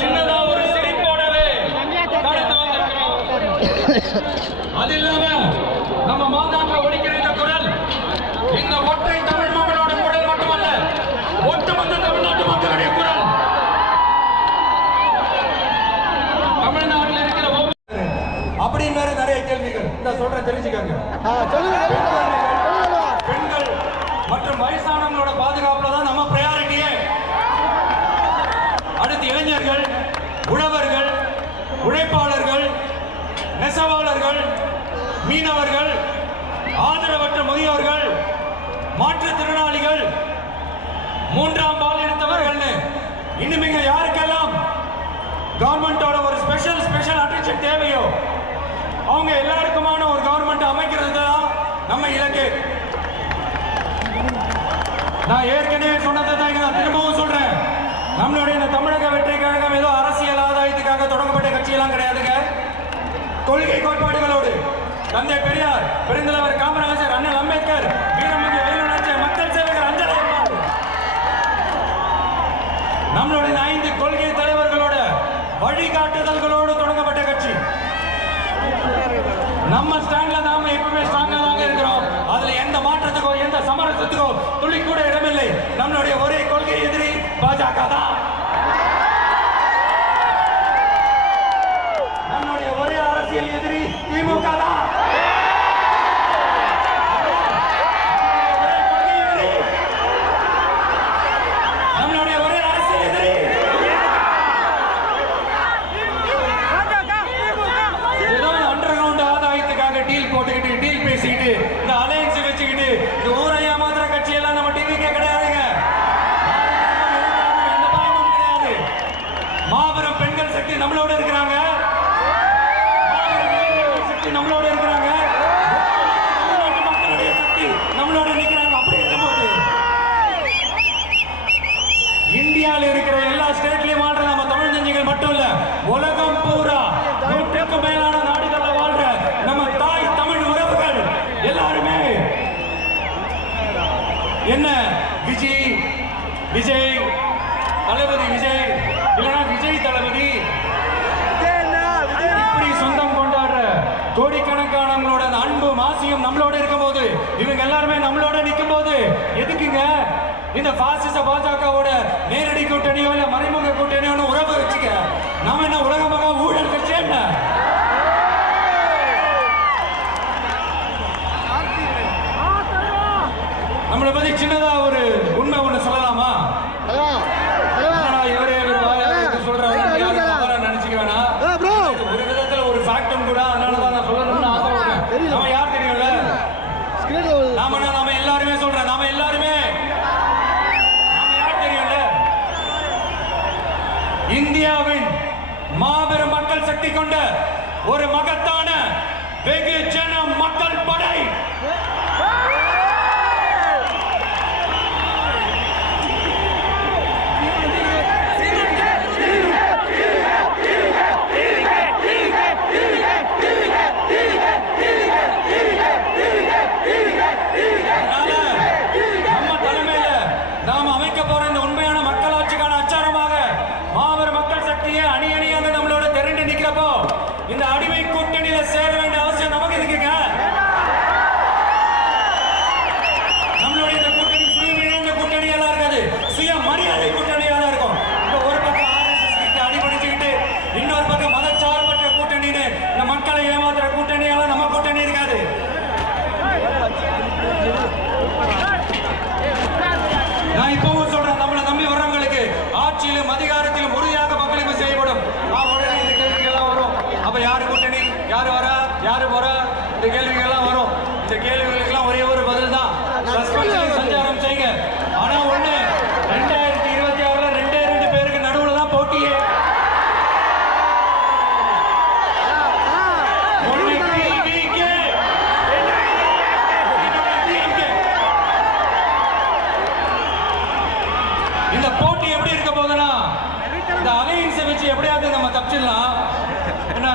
சின்னதா ஒரு சிரிப்போடவே கடந்து வந்திருக்கிறோம். அது இல்லாம நம்ம மாநாட்டில் ஒலிக்கிற இந்த குரல் இந்த ஒற்றை தமிழ் மக்களோட குரல் மட்டுமல்ல, ஒட்டுமொத்த தமிழ்நாட்டு மக்களுடைய குரல். தமிழ்நாட்டில் இருக்கிற அப்படின்னு வேற நிறைய கேள்விகள் இந்த சொல்ற தெரிஞ்சுக்கங்க. பெண்கள் மற்றும் வயசானவங்களோட பாதுகாப்புல தான் நம்ம பிரையாரிட்டியே. அடுத்து இளைஞர்கள், உழவர்கள், உழைப்பாளர்கள், நெசவாளர்கள், மீனவர்கள், ஆதரவற்ற முதியோர்கள், மாற்றுத்திறனாளிகள், மூன்றாம் பால் எடுத்தவர்கள், இன்னும் இங்க யாருக்கெல்லாம் கவர்மெண்டோட ஒரு ஸ்பெஷல் அட்டென்ஷன் தேவையோ அவங்க எல்லாருக்குமான ஒரு கவர்மெண்ட் அமைக்கிறது தான் நம்ம இலக்கு. நான் ஏற்கனவே சொன்னதை தான் நான் திரும்பவும் சொல்றேன். நம்மளுடைய இந்த தமிழக வெற்றி கழகம் ஏதோ அரசியல் ஆதாயத்துக்காக தொடங்கப்பட்ட கட்சியெல்லாம் கிடையாதுங்க. கொள்கை கோட்பாடுகளோடு தந்தை பெரியார், பெருந்தலைவர் காமராஜர், அண்ணல் அம்பேத்கர், வீரமிகு வேலுநாச்சியார், மக்கள் சேவகர் அஞ்சலி அம்மாள், நம்மளுடைய 5 கொள்கை தலைவர்களோட வழிகாட்டுதல்களோடு தொடங்கப்பட்ட கட்சி. நம்ம ஸ்டாண்ட்ல நாம எப்பவுமே ஸ்ட்ராங்கா தான் இருக்கிறோம். அதுல எந்த மாற்றத்துக்கோ எந்த சமரசத்துக்கோ துளி கூட இடமில்லை. நம்மளுடைய ஒரே கொள்கை எதிரி பாஜக தான். நம்மளுடைய ஒரே அரசியல் எதிரி திமுக தான். நம்மளுடைய ஒரே அரசியல் எதிரி ஏதோ அண்டர் கிரவுண்ட் ஆதாயத்துக்காக டீல் போட்டுக்கிட்டு டீல் பேசிக்கிட்டு இந்த அலையன்ஸ் வச்சுக்கிட்டு இந்த ஊரை ஏமாத்துற கட்சி எல்லாம் நம்ம டிவிக்கே கிடையாதுங்க. எந்த பயமும் கிடையாது. மாபெரும் பெண்கள் சக்தி நம்மளோட இருக்கிறாங்க. நம்மளோட இருக்கிறாங்க. தமிழ்நாட்டு மக்களுடைய சக்தி நம்மளோட நிற்கிறாங்க. அப்படி இருக்கும்போது இந்தியாவில் இருக்கிற எல்லா ஸ்டேட்லயும் வாழ்ற நம்ம தமிழ் நெஞ்சங்கள் மட்டும் இல்ல, உலகம் பூரா 100க்கும் மேலான நாடுகள்ல வாழ்ற நம்ம தாய் தமிழ் உறவுகள் எல்லாருமே என்ன விஜய் தளபதி விஜய் இல்லைன்னா விஜய் தளபதி இப்படி சொந்தம் கொண்டாடுற கோடிக்கணக்கானவங்களோட அந்த அன்பு மாசியம் நம்மளோட இருக்கும் போது, இவங்க எல்லாருமே நம்மளோட நிற்கும் போது எதுக்குங்க இந்த பாசிச பாஜகவோட நேரடி கூட்டணியோ இல்ல மறைமுக கூட்டணியோ உறவு வச்சுக்க? நாம என்ன உலகமாக ஊழல் கட்சி என்ன? நம்மளை பத்தி சின்னதா ஒரு உண்மை ஒண்ணு சொல்லலாமா? இவரே சொல்றாரு, நினைச்சுக்க வேணாம். ஒரு விதத்துல ஒரு ஃபேக்டும் கூட, அதனாலதான் நான் சொல்லணும்னு ஆசைப்படுறேன். நம்ம யார் தெரியும்ல? நாம எல்லாருமே சொல்றேன். நாம எல்லாருமே யார் தெரியும்ல? இந்தியாவின் மாபெரும் மக்கள் சக்தி கொண்ட ஒரு மகத்தான வெகுஜன மக்கள் படை. நம்ம தலைமையில நாம் அமைக்க போற இந்த உண்மையான மக்களாட்சிக்கான அச்சாரமாக மாபெரும் மக்கள் சக்தியை அணி அணியாக நம்மளோட திரண்டு நிக்கிறப்போ இந்த அடிமை கூட்டணியில சேர வேண்டிய அவசியம் நமக்கு இருக்குங்க. நம்மளுடைய இந்த கூட்டணி சுயமரியாதை கூட்டணியெல்லாம் இருக்காது, சுய மரியாதை கூட்டணியாக இருக்கும். இப்போ ஒரு பக்கம் RSS கிட்ட அடிபடிச்சுக்கிட்டு, இன்னொரு பக்கம் மதச்சார்பற்ற கூட்டணின்னு இந்த மக்களை ஏமாத்துற கூட்டணியெல்லாம் நம்ம கூட்டணி இருக்காது. நான் இப்பவும் சொல்றேன், நம்மளை நம்பி வர்றவங்களுக்கு ஆட்சியிலும் அதிகாரத்திலும் உறுதியாக பங்களிப்பு செய்யப்படும். உடனே இந்த கேள்விகள்லாம் வரும். அப்ப யாரு கூட்டணி, யாரு வரா, யாரு போறா, இந்த கேள்விகள்லாம் வரும். இந்த கேள்விகளுக்கெல்லாம் ஒரே ஒரு பதில் தான், சஸ்பென்ஷன் சஞ்சாரம் செய்யுங்க. ஆனா ஒண்ணு, 2026ல 2 பேருக்கு நடுவுல தான் போட்டியே. வச்சு எப்படியாவது நம்ம தப்பிச்சிடலாம். என்ன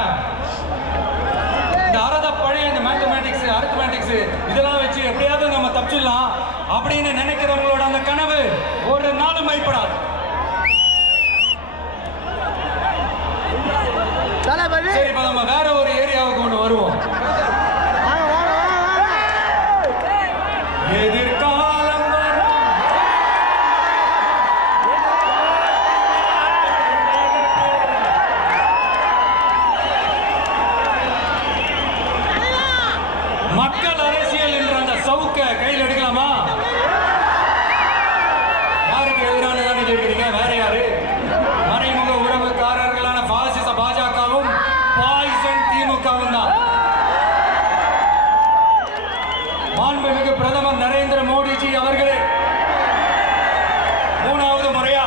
இந்த அறத பழைய இந்த மேத்தமேட்டிக்ஸ் அரித்மேட்டிக்ஸ் இதெல்லாம் வச்சு எப்படியாவது நம்ம தப்பிச்சிடலாம் அப்படின்னு நினைக்கிறவங்களோட அந்த கனவு ஒரு நாளும் மைப்படாது. சரி, இப்ப நம்ம வேற ஒரு ஏரியாவுக்கு கொண்டு வருவோம். எதிர்காலம் மக்கள் அரசியல் என்ற அந்த சவுக்க கையில் எடுக்கலாமா? யாருக்கு எதிரானதான்னு கேட்கிறீங்க? வேற யாரு? மறைமுக உறவுக்காரர்களான பாசிச பாஜகவும் பாய்சன் திமுகவும் தான். மாண்புமிகு பிரதமர் நரேந்திர மோடிஜி அவர்களே 3வது முறையா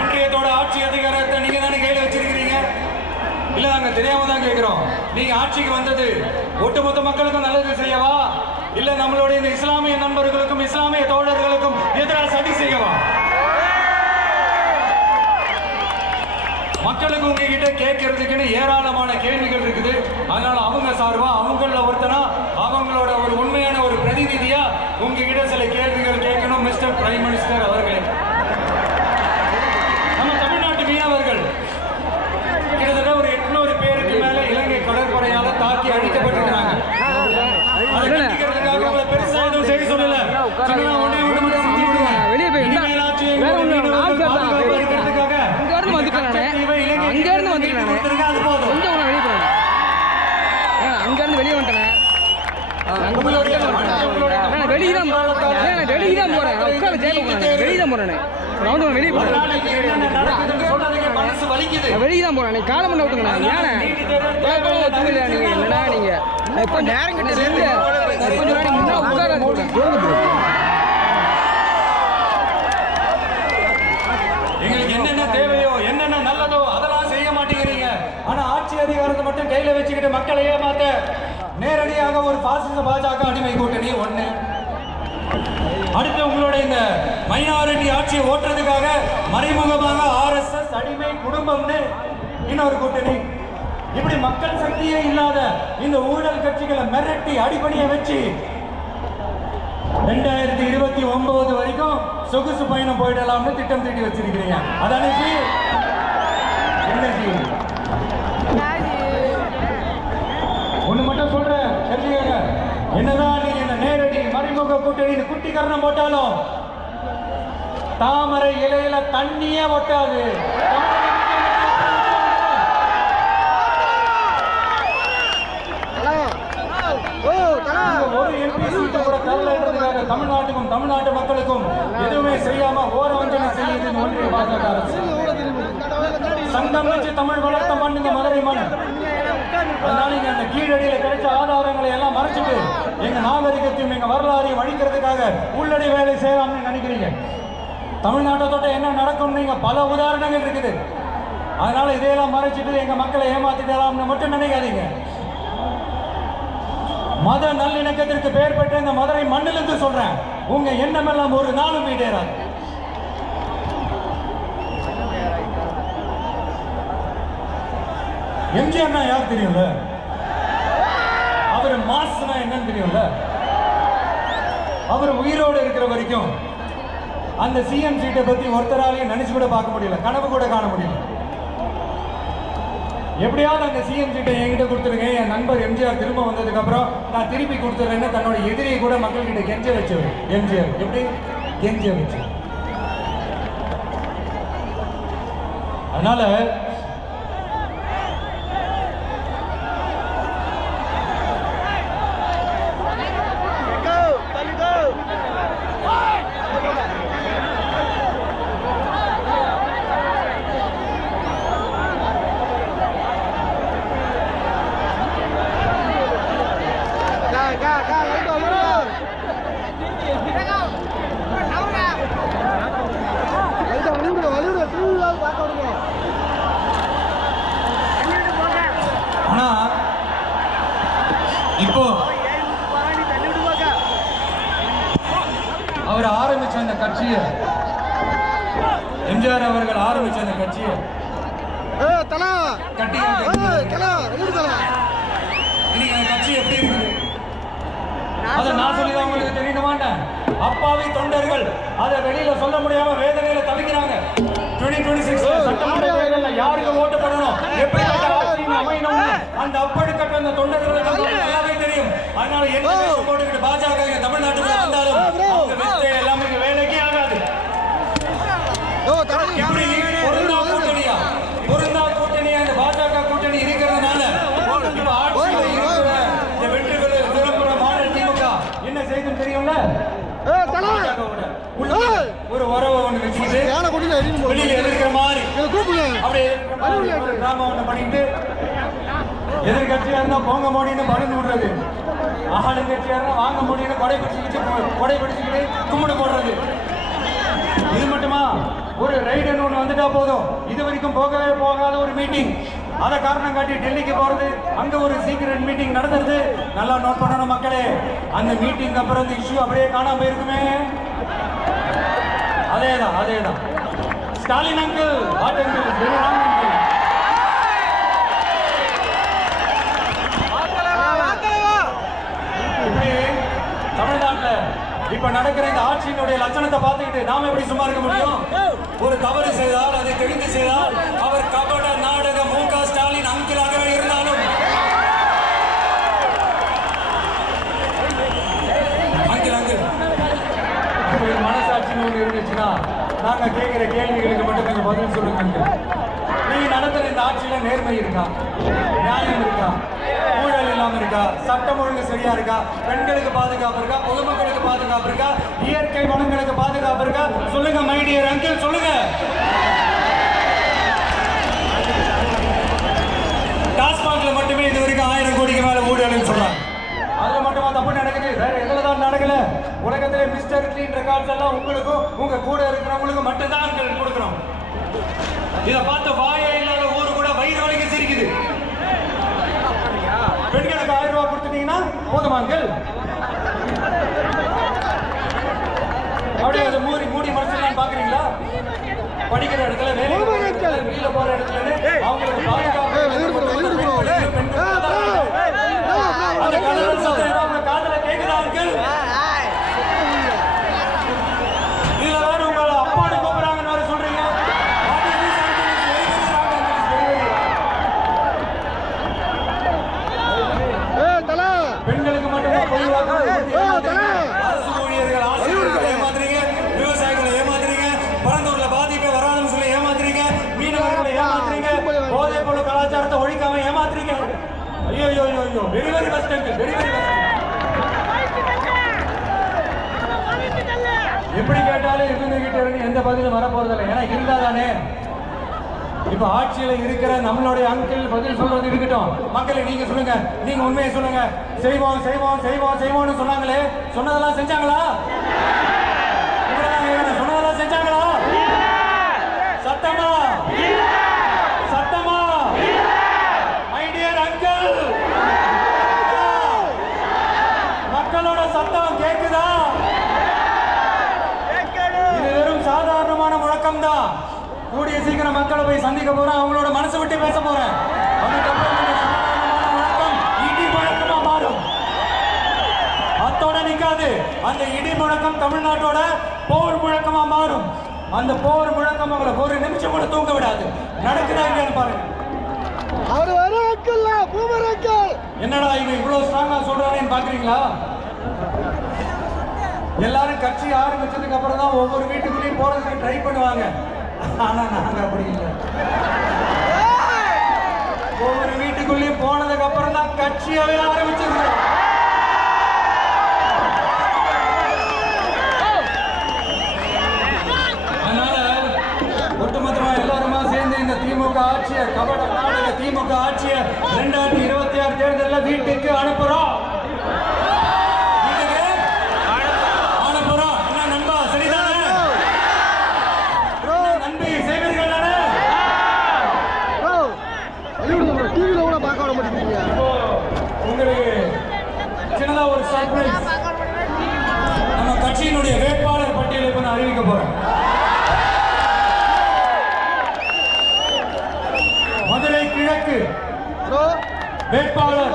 ஒன்றியத்தோட ஆட்சி அதிகாரத்தை நீங்க தானே கையில் வச்சிருக்கிறீங்க. இல்ல நாங்க தெரியாம தான் கேட்கிறோம். நீங்க ஆட்சிக்கு வந்தது ஒட்டுமொத்த மக்களுக்கும் நல்லது செய்யவா, இல்ல நம்மளுடைய இந்த இஸ்லாமிய நண்பர்களுக்கும் இஸ்லாமிய தோழர்களுக்கும் எதிராக சதி செய்யவா? மக்களுக்கு உங்ககிட்ட கேட்கறதுக்குன்னு ஏராளமான கேள்விகள் இருக்குது. அதனால அவங்க சார்பா அவங்கள ஒருத்தனா அவங்களோட ஒரு உண்மையான ஒரு பிரதிநிதியா உங்ககிட்ட சில கேள்விகள் கேட்கணும். மிஸ்டர் பிரைம் மினிஸ்டர் அவர்களே, நம்ம தமிழ்நாட்டு மீனவர்கள் கிட்டத்தட்ட ஒரு 800 பேருக்கு மேல இலங்கை கடற்படையால தாக்கி அழிக்கப்பட்டிருக்கிறாங்க. அதை கண்டிக்கிறதுக்காக உங்களை பெருசா எதுவும் செய்ய சொல்லல. ஒன்னே ஒன்று மட்டும் செஞ்சு விடுங்க. இனிமேலாச்சும் எங்களோட மீனவர்கள் பாதுகாப்பா இருக்கிறதுக்காக அங்கேருந்து வந்துட்டேன். கொஞ்சம் உன்னை வெளியே போனேன். அங்கேருந்து வெளியே வந்துட்டேன். வெளியே தான் போகிறேன். உட்காந்து ஜெயில போகிறேன். வெளியே தான் போகிறேன். நான் வந்து வெளியே போகிறேன். வெளியே தான் போகிறேன். நீங்கள் காலம் பண்ண விட்டுங்கண்ணா. ஏன்னா ஒத்துக்கல நீங்கள். என்னடா நீங்கள் இப்போ நேரம் கிட்ட கொஞ்சம் நாளைக்கு முன்னாடி உட்கார எங்களுக்கு என்னென்ன தேவையோ என்னென்ன நல்லதோ அதெல்லாம் செய்ய மாட்டேங்கிறீங்க. ஆனா ஆட்சி அதிகாரத்தை மட்டும் கையில வச்சுக்கிட்டு மக்களை ஏமாத்த நேரடியாக ஒரு பாசிச பாஜக அடிமை கூட்டணி ஒண்ணு. அடுத்து உங்களோட இந்த மைனாரிட்டி ஆட்சியை ஓட்டுறதுக்காக மறைமுகமாக RSS அடிமை குடும்பம்னு இன்னொரு கூட்டணி. இப்படி மக்கள் சக்தியே இல்லாத இந்த ஊழல் கட்சிகளை மிரட்டி அடிப்படையை வச்சு 2029 வரைக்கும் சொகுசு பயணம் போயிடலாம்னு திட்டம் தீட்டி வச்சிருக்கிறீங்க. அதானே ஒண்ணு மட்டும் சொல்றேன், தெரிஞ்சுக்கங்க. என்னதான் நீங்க இந்த நேரடி மறைமுக கூட்டணி குட்டி கரணம் போட்டாலும் தாமரை இலையில தண்ணியே ஒட்டாது. ஒரு எம்பி சீட்டை கூட தரலன்றதுக்காக தமிழ்நாட்டுக்கும் தமிழ்நாட்டு மக்களுக்கும் எதுவுமே செய்யாம ஓரவஞ்சனை செய்யுது ஒன்றிய பாஜக அரசு. சங்கம் வச்சு தமிழ் வளர்த்த மண் இந்த மதுரை மண். அதனால நீங்க அந்த கீழடியில கிடைச்ச ஆதாரங்களை எல்லாம் மறைச்சிட்டு எங்க நாகரிகத்தையும் எங்க வரலாறையும் அழிக்கிறதுக்காக உள்ளடி வேலை செய்யலாம்னு நினைக்கிறீங்க. தமிழ்நாட்டை தொட்ட என்ன நடக்கும் நீங்க பல உதாரணங்கள் இருக்குது. அதனால இதையெல்லாம் மறைச்சிட்டு எங்க மக்களை ஏமாத்திடலாம்னு மட்டும் நினைக்காதீங்க. மத நல்லிணக்கத்திற்கு பெயர் பெற்ற இந்த மதுரை மண்ணிலிருந்து சொல்றேன், உங்க எண்ணமெல்லாம் ஒரு நாளும் ஈடேறாது. எம்ஜிஆர்னா யார் தெரியும்ல? அவர் மாஸ்னா என்னன்னு தெரியும்ல? அவர் உயிரோடு இருக்கிற வரைக்கும் அந்த சிஎம் சீட்டை பத்தி ஒருத்தராலையும் நினைச்சு கூட பார்க்க முடியல, கனவு கூட காண முடியல. எப்படியாவது அந்த சிஎம் சீட்டை என்கிட்ட கொடுத்துருங்க, என் நண்பர் எம்ஜிஆர் திரும்ப வந்ததுக்கு அப்புறம் நான் திருப்பி கொடுத்துறேன்னு தன்னோட எதிரியை கூட மக்கள் கிட்ட கெஞ்ச வச்சவர் எம்ஜிஆர். எப்படி கெஞ்ச வச்சு? அதனால இப்போ அவர் ஆரம்பிச்ச அந்த கட்சியை, எம்ஜிஆர் அவர்கள் ஆரம்பிச்ச அந்த கட்சியை எப்படி இன்னைக்கு அந்த கட்சி எப்படி இருக்குது அதை நான் சொல்லி தான் உங்களுக்கு தெரியணுமாண்ட. அப்பாவி தொண்டர்கள் அதை வெளியில சொல்ல முடியாம வேதனையில தவிக்கிறாங்க. 2026 சட்டமன்ற தேர்தலில் யாருக்கு ஓட்டு போடணும், எப்படிப்பட்ட ஆட்சி அமையணும், அந்த அப்படிப்பட்ட அந்த தொண்டர்களுக்கு நல்லாவே தெரியும். அதனால என்ன போட்டுக்கிட்டு பாஜக தமிழ்நாட்டுக்கு வந்தாலும் அவங்க வெற்றி எல்லாமே வேலைக்கே ஆகாது. இப்படி பொருந்தா கூட்டணியா இந்த பாஜக கூட்டணி இருக்கிறதுனால இப்ப ஆட்சியில் இருக்கிற இந்த வெற்றிகளை திறம்புற மாநில திமுக என்ன செய்துன்னு தெரியும்ல, ஒரு உறவை ஒண்ணு வச்சுக்கிட்டு வெளியில எதிர்க்கிற மாதிரி அப்படியே டிராமா ஒண்ணு பண்ணிட்டு எதிர்கட்சியா இருந்தா போங்க மோடின்னு பறந்து விடுறது, ஆளுங்கட்சியா இருந்தா வாங்க மோடின்னு கொடை பிடிச்சுக்கிட்டு கும்பிடு போடுறது. இது மட்டுமா, ஒரு ரைடுன்னு ஒன்று வந்துட்டா போதும், இது வரைக்கும் போகவே போகாத ஒரு மீட்டிங், அதை காரணம் காட்டி டெல்லிக்கு போறது, அங்க ஒரு சீக்கிரட் மீட்டிங் நடந்துருது. நல்லா நோட் பண்ணணும் மக்களே, அந்த மீட்டிங் அப்புறம் இந்த இஷ்யூ அப்படியே காணாம போயிருக்குமே. அதேதான் Stalin uncle, what uncle, very wrong uncle. இப்படி தமிழ்நாட்டில் இப்ப நடக்கிற இந்த ஆட்சியினுடைய லட்சணத்தை பார்த்துக்கிட்டு நாம எப்படி சும்மா இருக்க முடியும்? ஒரு தவறு செய்தால், அதை தெரிந்து செய்தால், அவர் கபட நாடக மு.க. ஸ்டாலின் அங்கிளாகவே இருந்தாலும் அங்கிள் மனசாட்சின்னு ஒன்று இருந்துச்சுன்னா நாங்க கேட்கிற கேள்விகளுக்கு மட்டும் கொஞ்சம் பதில் சொல்லுங்க. நீங்க நடத்துற இந்த ஆட்சியில நேர்மை இருக்கா, நியாயம் இருக்கா, ஊழல் இல்லாம இருக்கா, சட்டம் ஒழுங்கு சரியா இருக்கா, பெண்களுக்கு பாதுகாப்பு இருக்கா, பொதுமக்களுக்கு பாதுகாப்பு இருக்கா, இயற்கை வளங்களுக்கு பாதுகாப்பு இருக்கா? சொல்லுங்க மை டியர் அங்கிள், சொல்லுங்க. டாஸ்மாக்ல மட்டுமே இது வரைக்கும் 1000 கோடிக்கு மேல ஊழல் சொல்றாங்க. அதுல மட்டுமா தப்பு நடக்குது? வேற எதுலதான் நடக்கல? உலகத்திலே மிஸ்டர் கிளீன் ரெக்கார்ட்ஸ் எல்லாம் உங்களுக்கும் உங்க கூட இருக்கிறவங்களுக்கும் மட்டும்தான் அங்கிள் கொடுக்குறோம். இதை பார்த்து வாயே இல்லாத ஊரு கூட வயிறு வலிக்கு சிரிக்குது. பெண்களுக்கு 1000 ரூபாய் கொடுத்துட்டீங்கன்னா போதுமா அங்கிள்? அப்படியே அதை மூடி மறைச்சிடலாம் பாக்குறீங்களா? படிக்கிற இடத்துல, வேலை வெளியில போற இடத்துல அவங்களுக்கு பாதுகாப்பு அந்த கலர் சத்தம் அவங்க காதுல கேக்குதா அங்கிள்? இதுல வேற உங்களை அப்பான்னு கூப்பிடுறாங்கன்னு வேற சொல்றீங்க. பெண்களுக்கு மட்டும் அரசு ஊழியர்கள், ஆசிரியர்களை ஏமாத்துறீங்க, விவசாயிகளை ஏமாத்துறீங்க, பரந்தூர்ல பாதிப்பே வராதுன்னு சொல்லி ஏமாத்துறீங்க, மீனவர்களை ஏமாத்துறீங்க, போதை பொருள் கலாச்சாரத்தை ஒழிக்காம ஏமாத்துறீங்க. ஐயோ வெரி வெரி கஷ்டம், வெரி வெரி கஷ்டம். எப்படி கேட்டாலும் இவங்க கிட்ட இருந்து எந்த பதிலும் வரப்போறதில்லை. ஏன்னா இருந்தாதானே இப்ப ஆட்சியில இருக்கிற நம்மளுடைய அங்கிள் பதில் சொல்றது இருக்கட்டும். மக்களை நீங்க சொல்லுங்க, நீங்க உண்மையை சொல்லுங்க. செய்வோம்னு சொன்னாங்களே, சொன்னதெல்லாம் செஞ்சாங்களா? சொன்னதெல்லாம் செஞ்சாங்களா? சத்தமா மை டியர் அங்கிள், மக்களோட சத்தம் கேக்குதா? இது வெறும் சாதாரணமான முழக்கம் தான். கூடிய சீக்கிரம் மக்களை போய் சந்திக்க போறேன், அவங்களோட மனசு விட்டு பேச போறேன். முழக்கம் இடி முழக்கமா மாறும். அத்தோட நிக்காது, அந்த இடி முழக்கம் தமிழ்நாட்டோட போர் முழக்கமா மாறும். அந்த போர் முழக்கம் அவங்களை ஒரு நிமிஷம் கூட தூங்க விடாது. நடக்குதா இல்லையான்னு பாருங்க. என்னடா இவன் இவ்வளவு ஸ்ட்ராங்கா சொல்றானேன்னு பாக்குறீங்களா? எல்லாரும் கட்சி ஆரம்பிச்சதுக்கு அப்புறம் தான் ஒவ்வொரு வீட்டுக்குள்ளேயும் போறதுக்கு ட்ரை பண்ணுவாங்க. ஆனா நாங்க அப்படி இல்லை. ஒவ்வொரு வீட்டுக்குள்ளேயும் போனதுக்கு அப்புறம் தான் கட்சியாவே ஆரம்பிச்சிருக்கோம். அதனால ஒட்டுமொத்தமா எல்லாருமா சேர்ந்து இந்த திமுக ஆட்சியை, கபட நாடக திமுக ஆட்சியை 2026 தேர்தலில் வீட்டுக்கு அனுப்புறோம். உங்களுக்கு சின்னதா ஒரு சர்ப்ரைஸ், நம்ம கட்சியினுடைய வேட்பாளர் பட்டியலை இப்ப நான் அறிவிக்க போறேன். மதுரை கிழக்கு மேற்கு வேட்பாளர்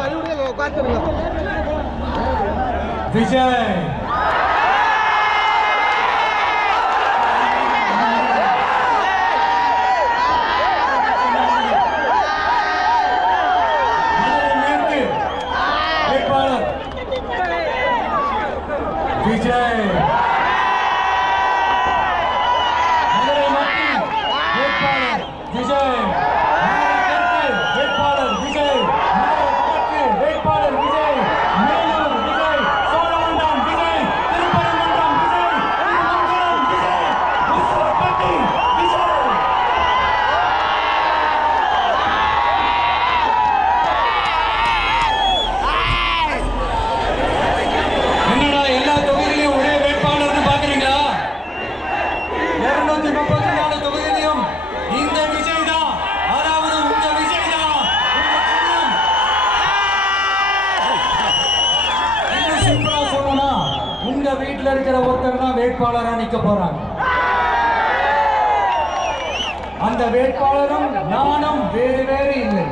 விஜய். மதுரை மேற்கு வேட்பாளர் விஜய். மதுரை மத்திய வேட்பாளர் விஜய். வேட்பாளர் விஜய். வேட்பாளர் விஜய். மேலூர் விஜய். சோழவந்தான் விஜய். திருப்பரங்குன்றம் விஜய். திருமங்கலம் விஜய். உசிலம்பட்டி விஜய். என்னடா எல்லா தொகுதியிலும் ஒரே வேட்பாளர்னு பாக்குறீங்களா? 234 தொகுதியிலும் இந்த விஜய் தான், அதாவது உங்க விஜய் தான். இன்னும் சிம்பிளா சொல்லணும்னா உங்க வீட்டுல இருக்கிற ஒருத்தர் தான் வேட்பாளரா நிக்க போறாங்க. அந்த வேட்பாளரும் நானும் வேறு வேறு இல்லை.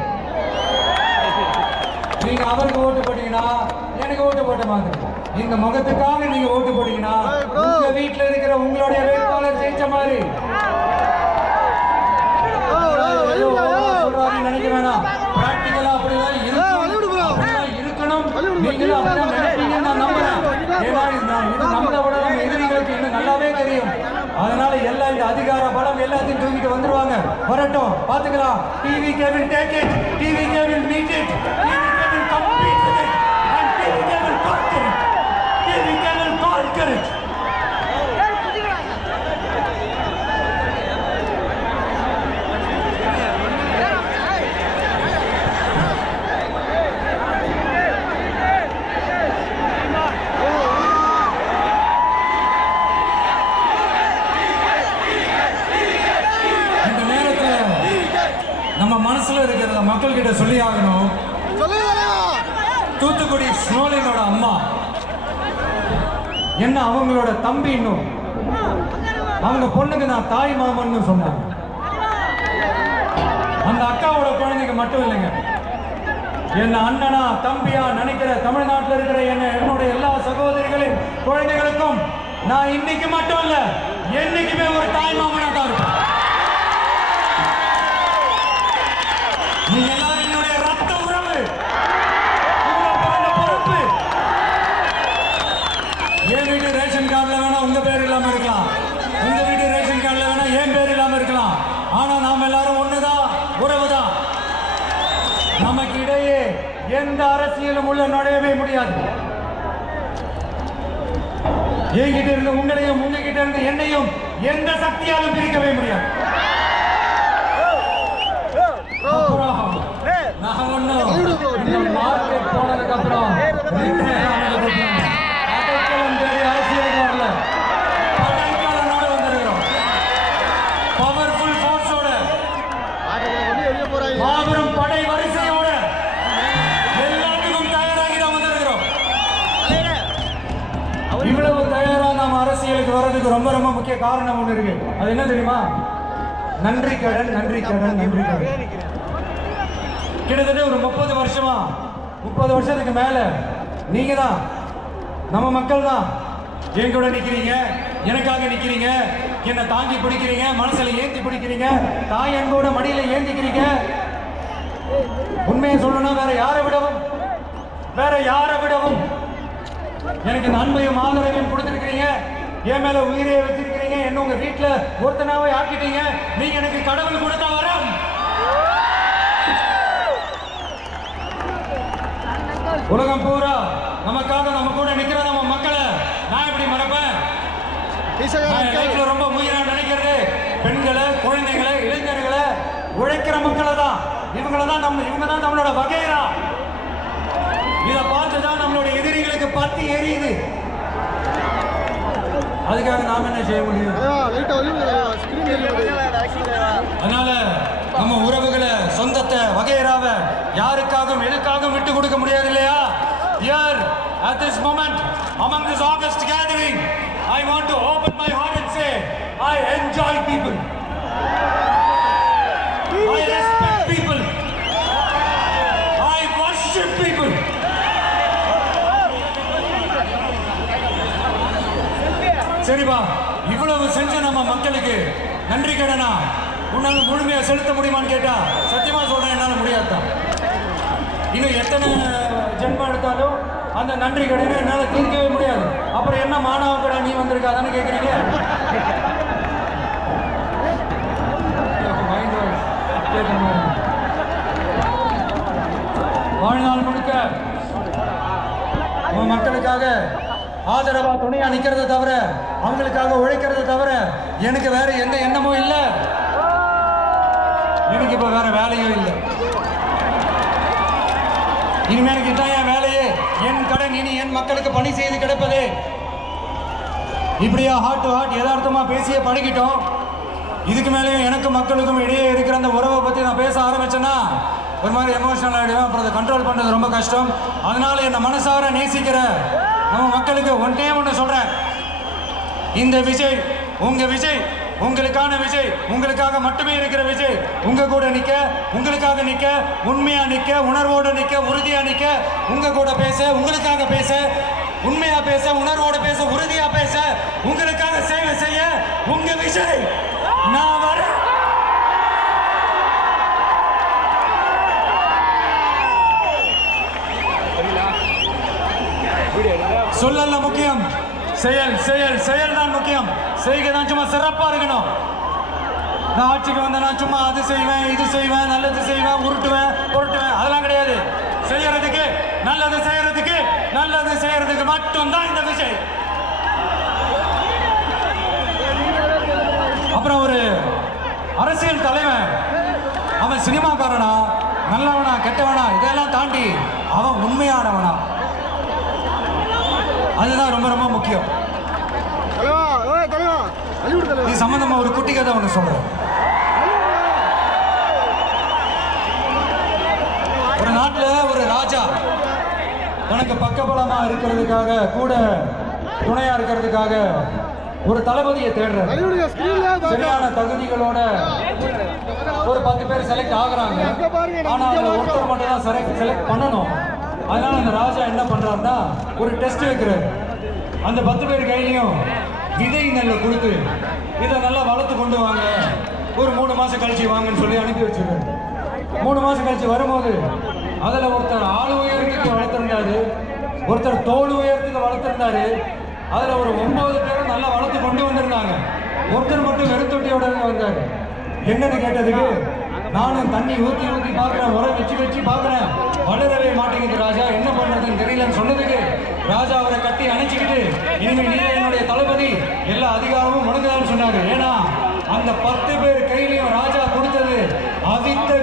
நீங்க அவருக்கு ஓட்டு போட்டீங்கன்னா எனக்கு ஓட்டு போட்ட மாதிரி. இந்த முகத்துக்காக நீங்க ஓட்டு போட்டீங்கன்னா உங்க வீட்டுல இருக்கிற உங்களுடைய வேட்பாளர் ஜெயிச்ச மாதிரி. நினைக்க வேணாம், பிராக்டிகலா அப்படிதான் இருக்கணும். நீங்களும் அப்படிதான் நினைப்பீங்கன்னு நான் நம்புறேன். ஏன்னா இது நம்மளை விட நம்ம எதிரிகளுக்கு இன்னும் நல்லாவே தெரியும். அதனால எல்லாம் இந்த அதிகார பலம் எல்லாத்தையும் தூக்கிட்டு வந்துருவாங்க. வரட்டும், பாத்துக்கலாம். TV cable take it, TV cable meet it, TV cable complete with it, and TV cable conquer it, TV cable conquer it. நம்ம மனசுல இருக்கிறத மக்கள் கிட்ட சொல்லி ஆகணும். தூத்துக்குடி ஸ்னோலினோட அம்மா என்ன அவங்களோட தம்பி, இன்னும் அவங்க பொண்ணுக்கு நான் தாய் மாமன்னு சொன்னாங்க. அந்த அக்காவோட குழந்தைங்க மட்டும் இல்லைங்க, என்ன அண்ணனா தம்பியா நினைக்கிற தமிழ்நாட்டில் இருக்கிற என்னோட எல்லா சகோதரிகளின் குழந்தைகளுக்கும் நான் இன்னைக்கு மட்டும் இல்ல, என்னைக்குமே ஒரு தாய் மாமனா தான் இருப்பேன். நீங்க எல்லாரும் என்னுடைய ரத்த உறவு, பொறுப்பு. என் வீட்டு ரேஷன் கார்டுல வேணா உங்க பேர் இல்லாம இருக்கலாம், உங்க வீட்டு ரேஷன் கார்டுல வேணா என் பேர் இல்லாம இருக்கலாம். ஆனா நாம எல்லாரும் ஒண்ணுதான், உறவுதான். நமக்கு இடையே எந்த அரசியலும் உள்ள நுழையவே முடியாது. என்கிட்ட இருந்து உங்களையும் உங்ககிட்ட இருந்து என்னையும் எந்த சக்தியாலும் பிரிக்கவே முடியாது. நான் ஒண்ணும் இந்த மார்க்கெட் போனதுக்கு அப்புறம் அரசியலுக்கு வரல, படைக்கலனோட வந்திருக்கிறோம். பவர்ஃபுல் ஃபோர்ஸோட, மாபெரும் படை வரிசையோட எல்லாத்துக்கும் தயாராகி தான் வந்திருக்கிறோம். இவ்வளவு தயாரா நாம் அரசியலுக்கு வர்றதுக்கு ரொம்ப ரொம்ப முக்கிய காரணம் ஒண்ணு இருக்கு. அது என்ன தெரியுமா? நன்றி கடன், நன்றி கடன், நன்றி கடன். கிட்டத்தட்ட ஒரு 30 வருஷத்துக்கு மேல நீங்க தான், நம்ம மக்கள் தான் என் கூட நிக்கிறீங்க, எனக்காக நிக்கிறீங்க, என்னை தாங்கி பிடிக்கிறீங்க, மனசுல ஏந்தி பிடிக்கிறீங்க, தாய் அன்போட மடியில ஏந்திக்கிறீங்க. உண்மையை சொல்லணும்னா வேற யாரை விடவும் எனக்கு இந்த அன்பையும் ஆதரவையும் கொடுத்திருக்கிறீங்க. என் மேல உயிரையை வச்சிருக்கிறீங்க. என்ன உங்க வீட்டுல ஒருத்தனாவே ஆக்கிட்டீங்க. நீங்க எனக்கு கடவுள் கொடுத்த வரம். உலகம் பூரா நமக்காக நம்ம கூட நிக்கிற நம்ம மக்களை நான் எப்படி மறப்பேன்? ரொம்ப உயிரா நினைக்கிறது பெண்களை, குழந்தைகளை, இளைஞர்களை, உழைக்கிற மக்களை தான். இவங்க தான் நம்மளோட வகைரா. இதை பார்த்துதான் நம்மளுடைய எதிரிகளுக்கு பத்தி எரியுது. அதுக்காக நாம என்ன செய்ய முடியும்? அதனால நம்ம உறவுகளை, சொந்தத்தை, வகையறாவை யாருக்காகவும் எதுக்காகவும் விட்டு கொடுக்க முடியாது இல்லையா? Here at this moment among this August gathering, I want to open my heart and say I enjoy people, I respect people, நன்றி கடனா உன்னால முழுமையா செலுத்த முடியுமான்னு கேட்டா சத்தியமா சொல்றேன், என்னால முடியாதுதான். இன்னும் எத்தனை ஜென்மம் எடுத்தாலும் அந்த நன்றி கடனை என்னால தீர்க்கவே முடியாது. அப்புறம் என்ன மாணவ கடை நீ வந்திருக்காதான்னு கேட்குறீங்க. வாழ்நாள் முழுக்க உன் மக்களுக்காக ஆதரவா துணையா நிக்கிறத தவிர, அவங்களுக்காக உழைக்கிறத தவிர எனக்கு வேற எந்த எண்ணமும் இல்லை. எனக்கு இப்ப வேற வேலையும் இல்லை. இனிமே எனக்கு இதான் என் வேலையே. என் கடன் இனி என் மக்களுக்கு பணி செய்து கிடப்பதே. இப்படியா ஹார்ட் டு ஹார்ட் யதார்த்தமா பேசியே பழகிட்டோம். இதுக்கு மேலேயும் எனக்கும் மக்களுக்கும் இடையே இருக்கிற அந்த உறவை பற்றி நான் பேச ஆரம்பிச்சேன்னா ஒரு மாதிரி எமோஷனல் ஆகிடுவேன். அப்புறம் அதை கண்ட்ரோல் பண்ணுறது ரொம்ப கஷ்டம். அதனால என்னை மனசார நேசிக்கிற நம்ம மக்களுக்கு ஒன்று சொல்கிறேன். இந்த விஜய் உங்க விஜய், உங்களுக்கான விஜய், உங்களுக்காக மட்டுமே இருக்கிற விஜய். உங்க கூட நிற்க, உங்களுக்காக நிற்க, உண்மையா நிற்க, உணர்வோடு நிற்க, உறுதியா நிற்க, உங்க கூட பேச, உங்களுக்காக பேச, உண்மையா பேச, உணர்வோடு பேச, உறுதியா பேச, உங்களுக்காக சேவை செய்ய உங்க விஜய் நான் வரேன். சொல்லல முக்கியம், செயல் செயல் செயல் தான் முக்கியம். செய்கை தான் சும்மா சிறப்பா இருக்கணும். நான் ஆட்சிக்கு வந்தேன்னா சும்மா அது செய்வேன், இது செய்வேன், நல்லது செய்வேன், உருட்டுவேன், பொருட்டுவேன், அதெல்லாம் கிடையாது. செய்யறதுக்கு நல்லது செய்யறதுக்கு நல்லது செய்யறதுக்கு மட்டும்தான் இந்த விஜய். அப்புறம் ஒரு அரசியல் தலைவன் அவன் சினிமாக்காரனா, நல்லவனா, கெட்டவனா, இதெல்லாம் தாண்டி அவன் உண்மையானவனா, அதுதான் ரொம்ப ரொம்ப முக்கியம். இது சம்பந்தமா ஒரு குட்டி கதை ஒன்று சொல்றேன். ஒரு நாட்டில் ஒரு ராஜா தனக்கு பக்கபலமா இருக்கிறதுக்காக, கூட துணையா இருக்கிறதுக்காக ஒரு தளபதியை தேடுறாரு. சரியான தகுதிகளோட ஒரு 10 பேர் செலக்ட் ஆகுறாங்க. ஆனா அதுல ஒருத்தர் மட்டும் தான் செலக்ட் பண்ணணும். அதனால அந்த ராஜா என்ன பண்றாருன்னா ஒரு டெஸ்ட் வைக்கிறாரு. அந்த 10 பேர் கையிலையும் விதை நெல்லை கொடுத்து இதை நல்லா வளர்த்து கொண்டு வாங்க, ஒரு 3 மாசம் கழிச்சு வாங்கன்னு சொல்லி அனுப்பி வச்சிருக்காரு. 3 மாசம் கழிச்சு வரும்போது அதுல ஒருத்தர் ஆள் உயரத்துக்கு வளர்த்திருந்தாரு, ஒருத்தர் தோல் உயரத்துக்கு வளர்த்திருந்தாரு. அதுல ஒரு 9 பேரும் நல்லா வளர்த்து கொண்டு வந்திருந்தாங்க. ஒருத்தர் மட்டும் வெறுத்தொட்டியோட வந்தாரு. என்னன்னு கேட்டதுக்கு, நானும் தண்ணி ஊற்றி ஊற்றி பார்க்குறேன், உரம் வச்சு பார்க்குறேன், வளரவே மாட்டேங்குது ராஜா, என்ன பண்ணுறதுன்னு தெரியலன்னு சொன்னதுக்கு ராஜா அவரை கட்டி அணைச்சிக்கிட்டு, இனிமேல் நீ என்னுடைய தளபதி, எல்லா அதிகாரமும் உனக்குதான்னு சொன்னாரு. ஏன்னா அந்த 10 பேர் கையிலையும் ராஜா கொடுத்தது அவித்த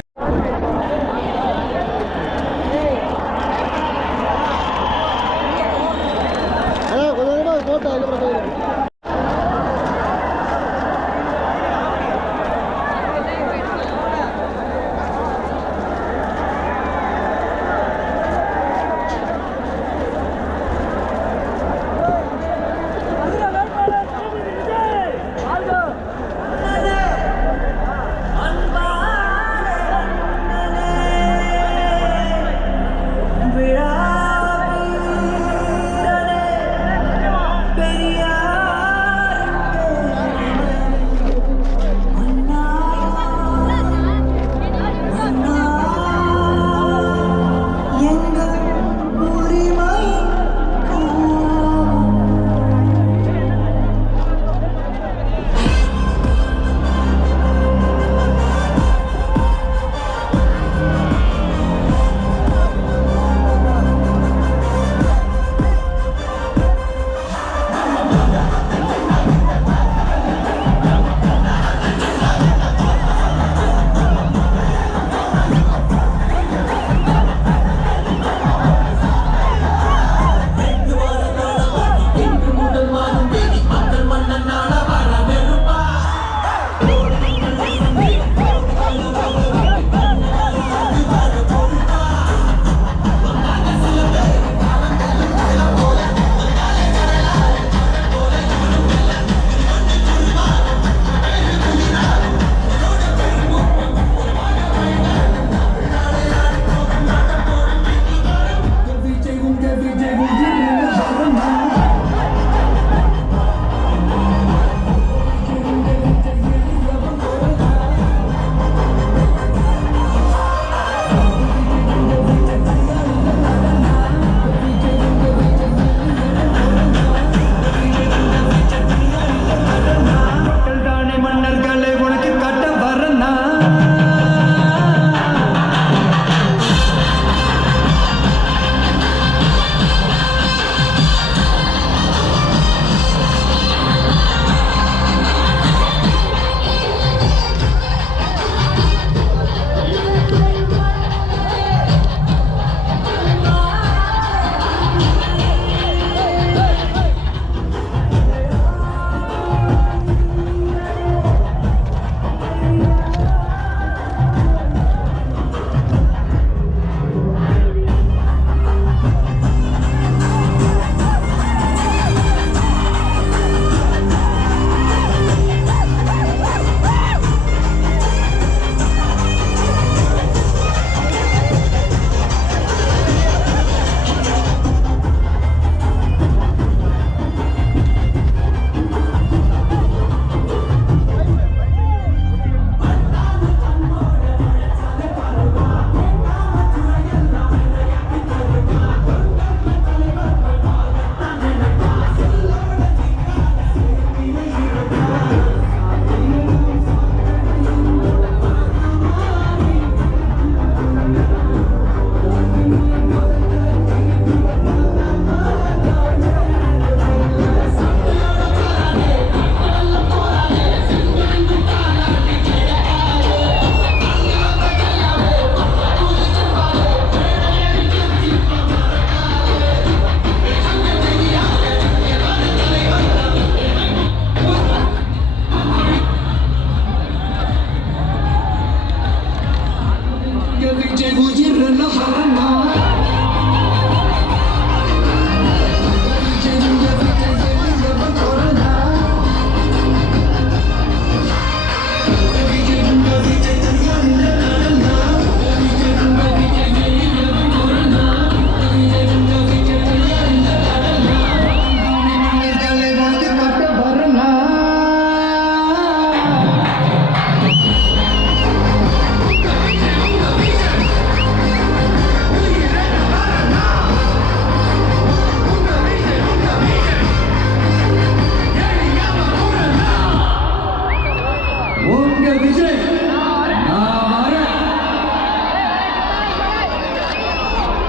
விஜய் உயிர் வரமா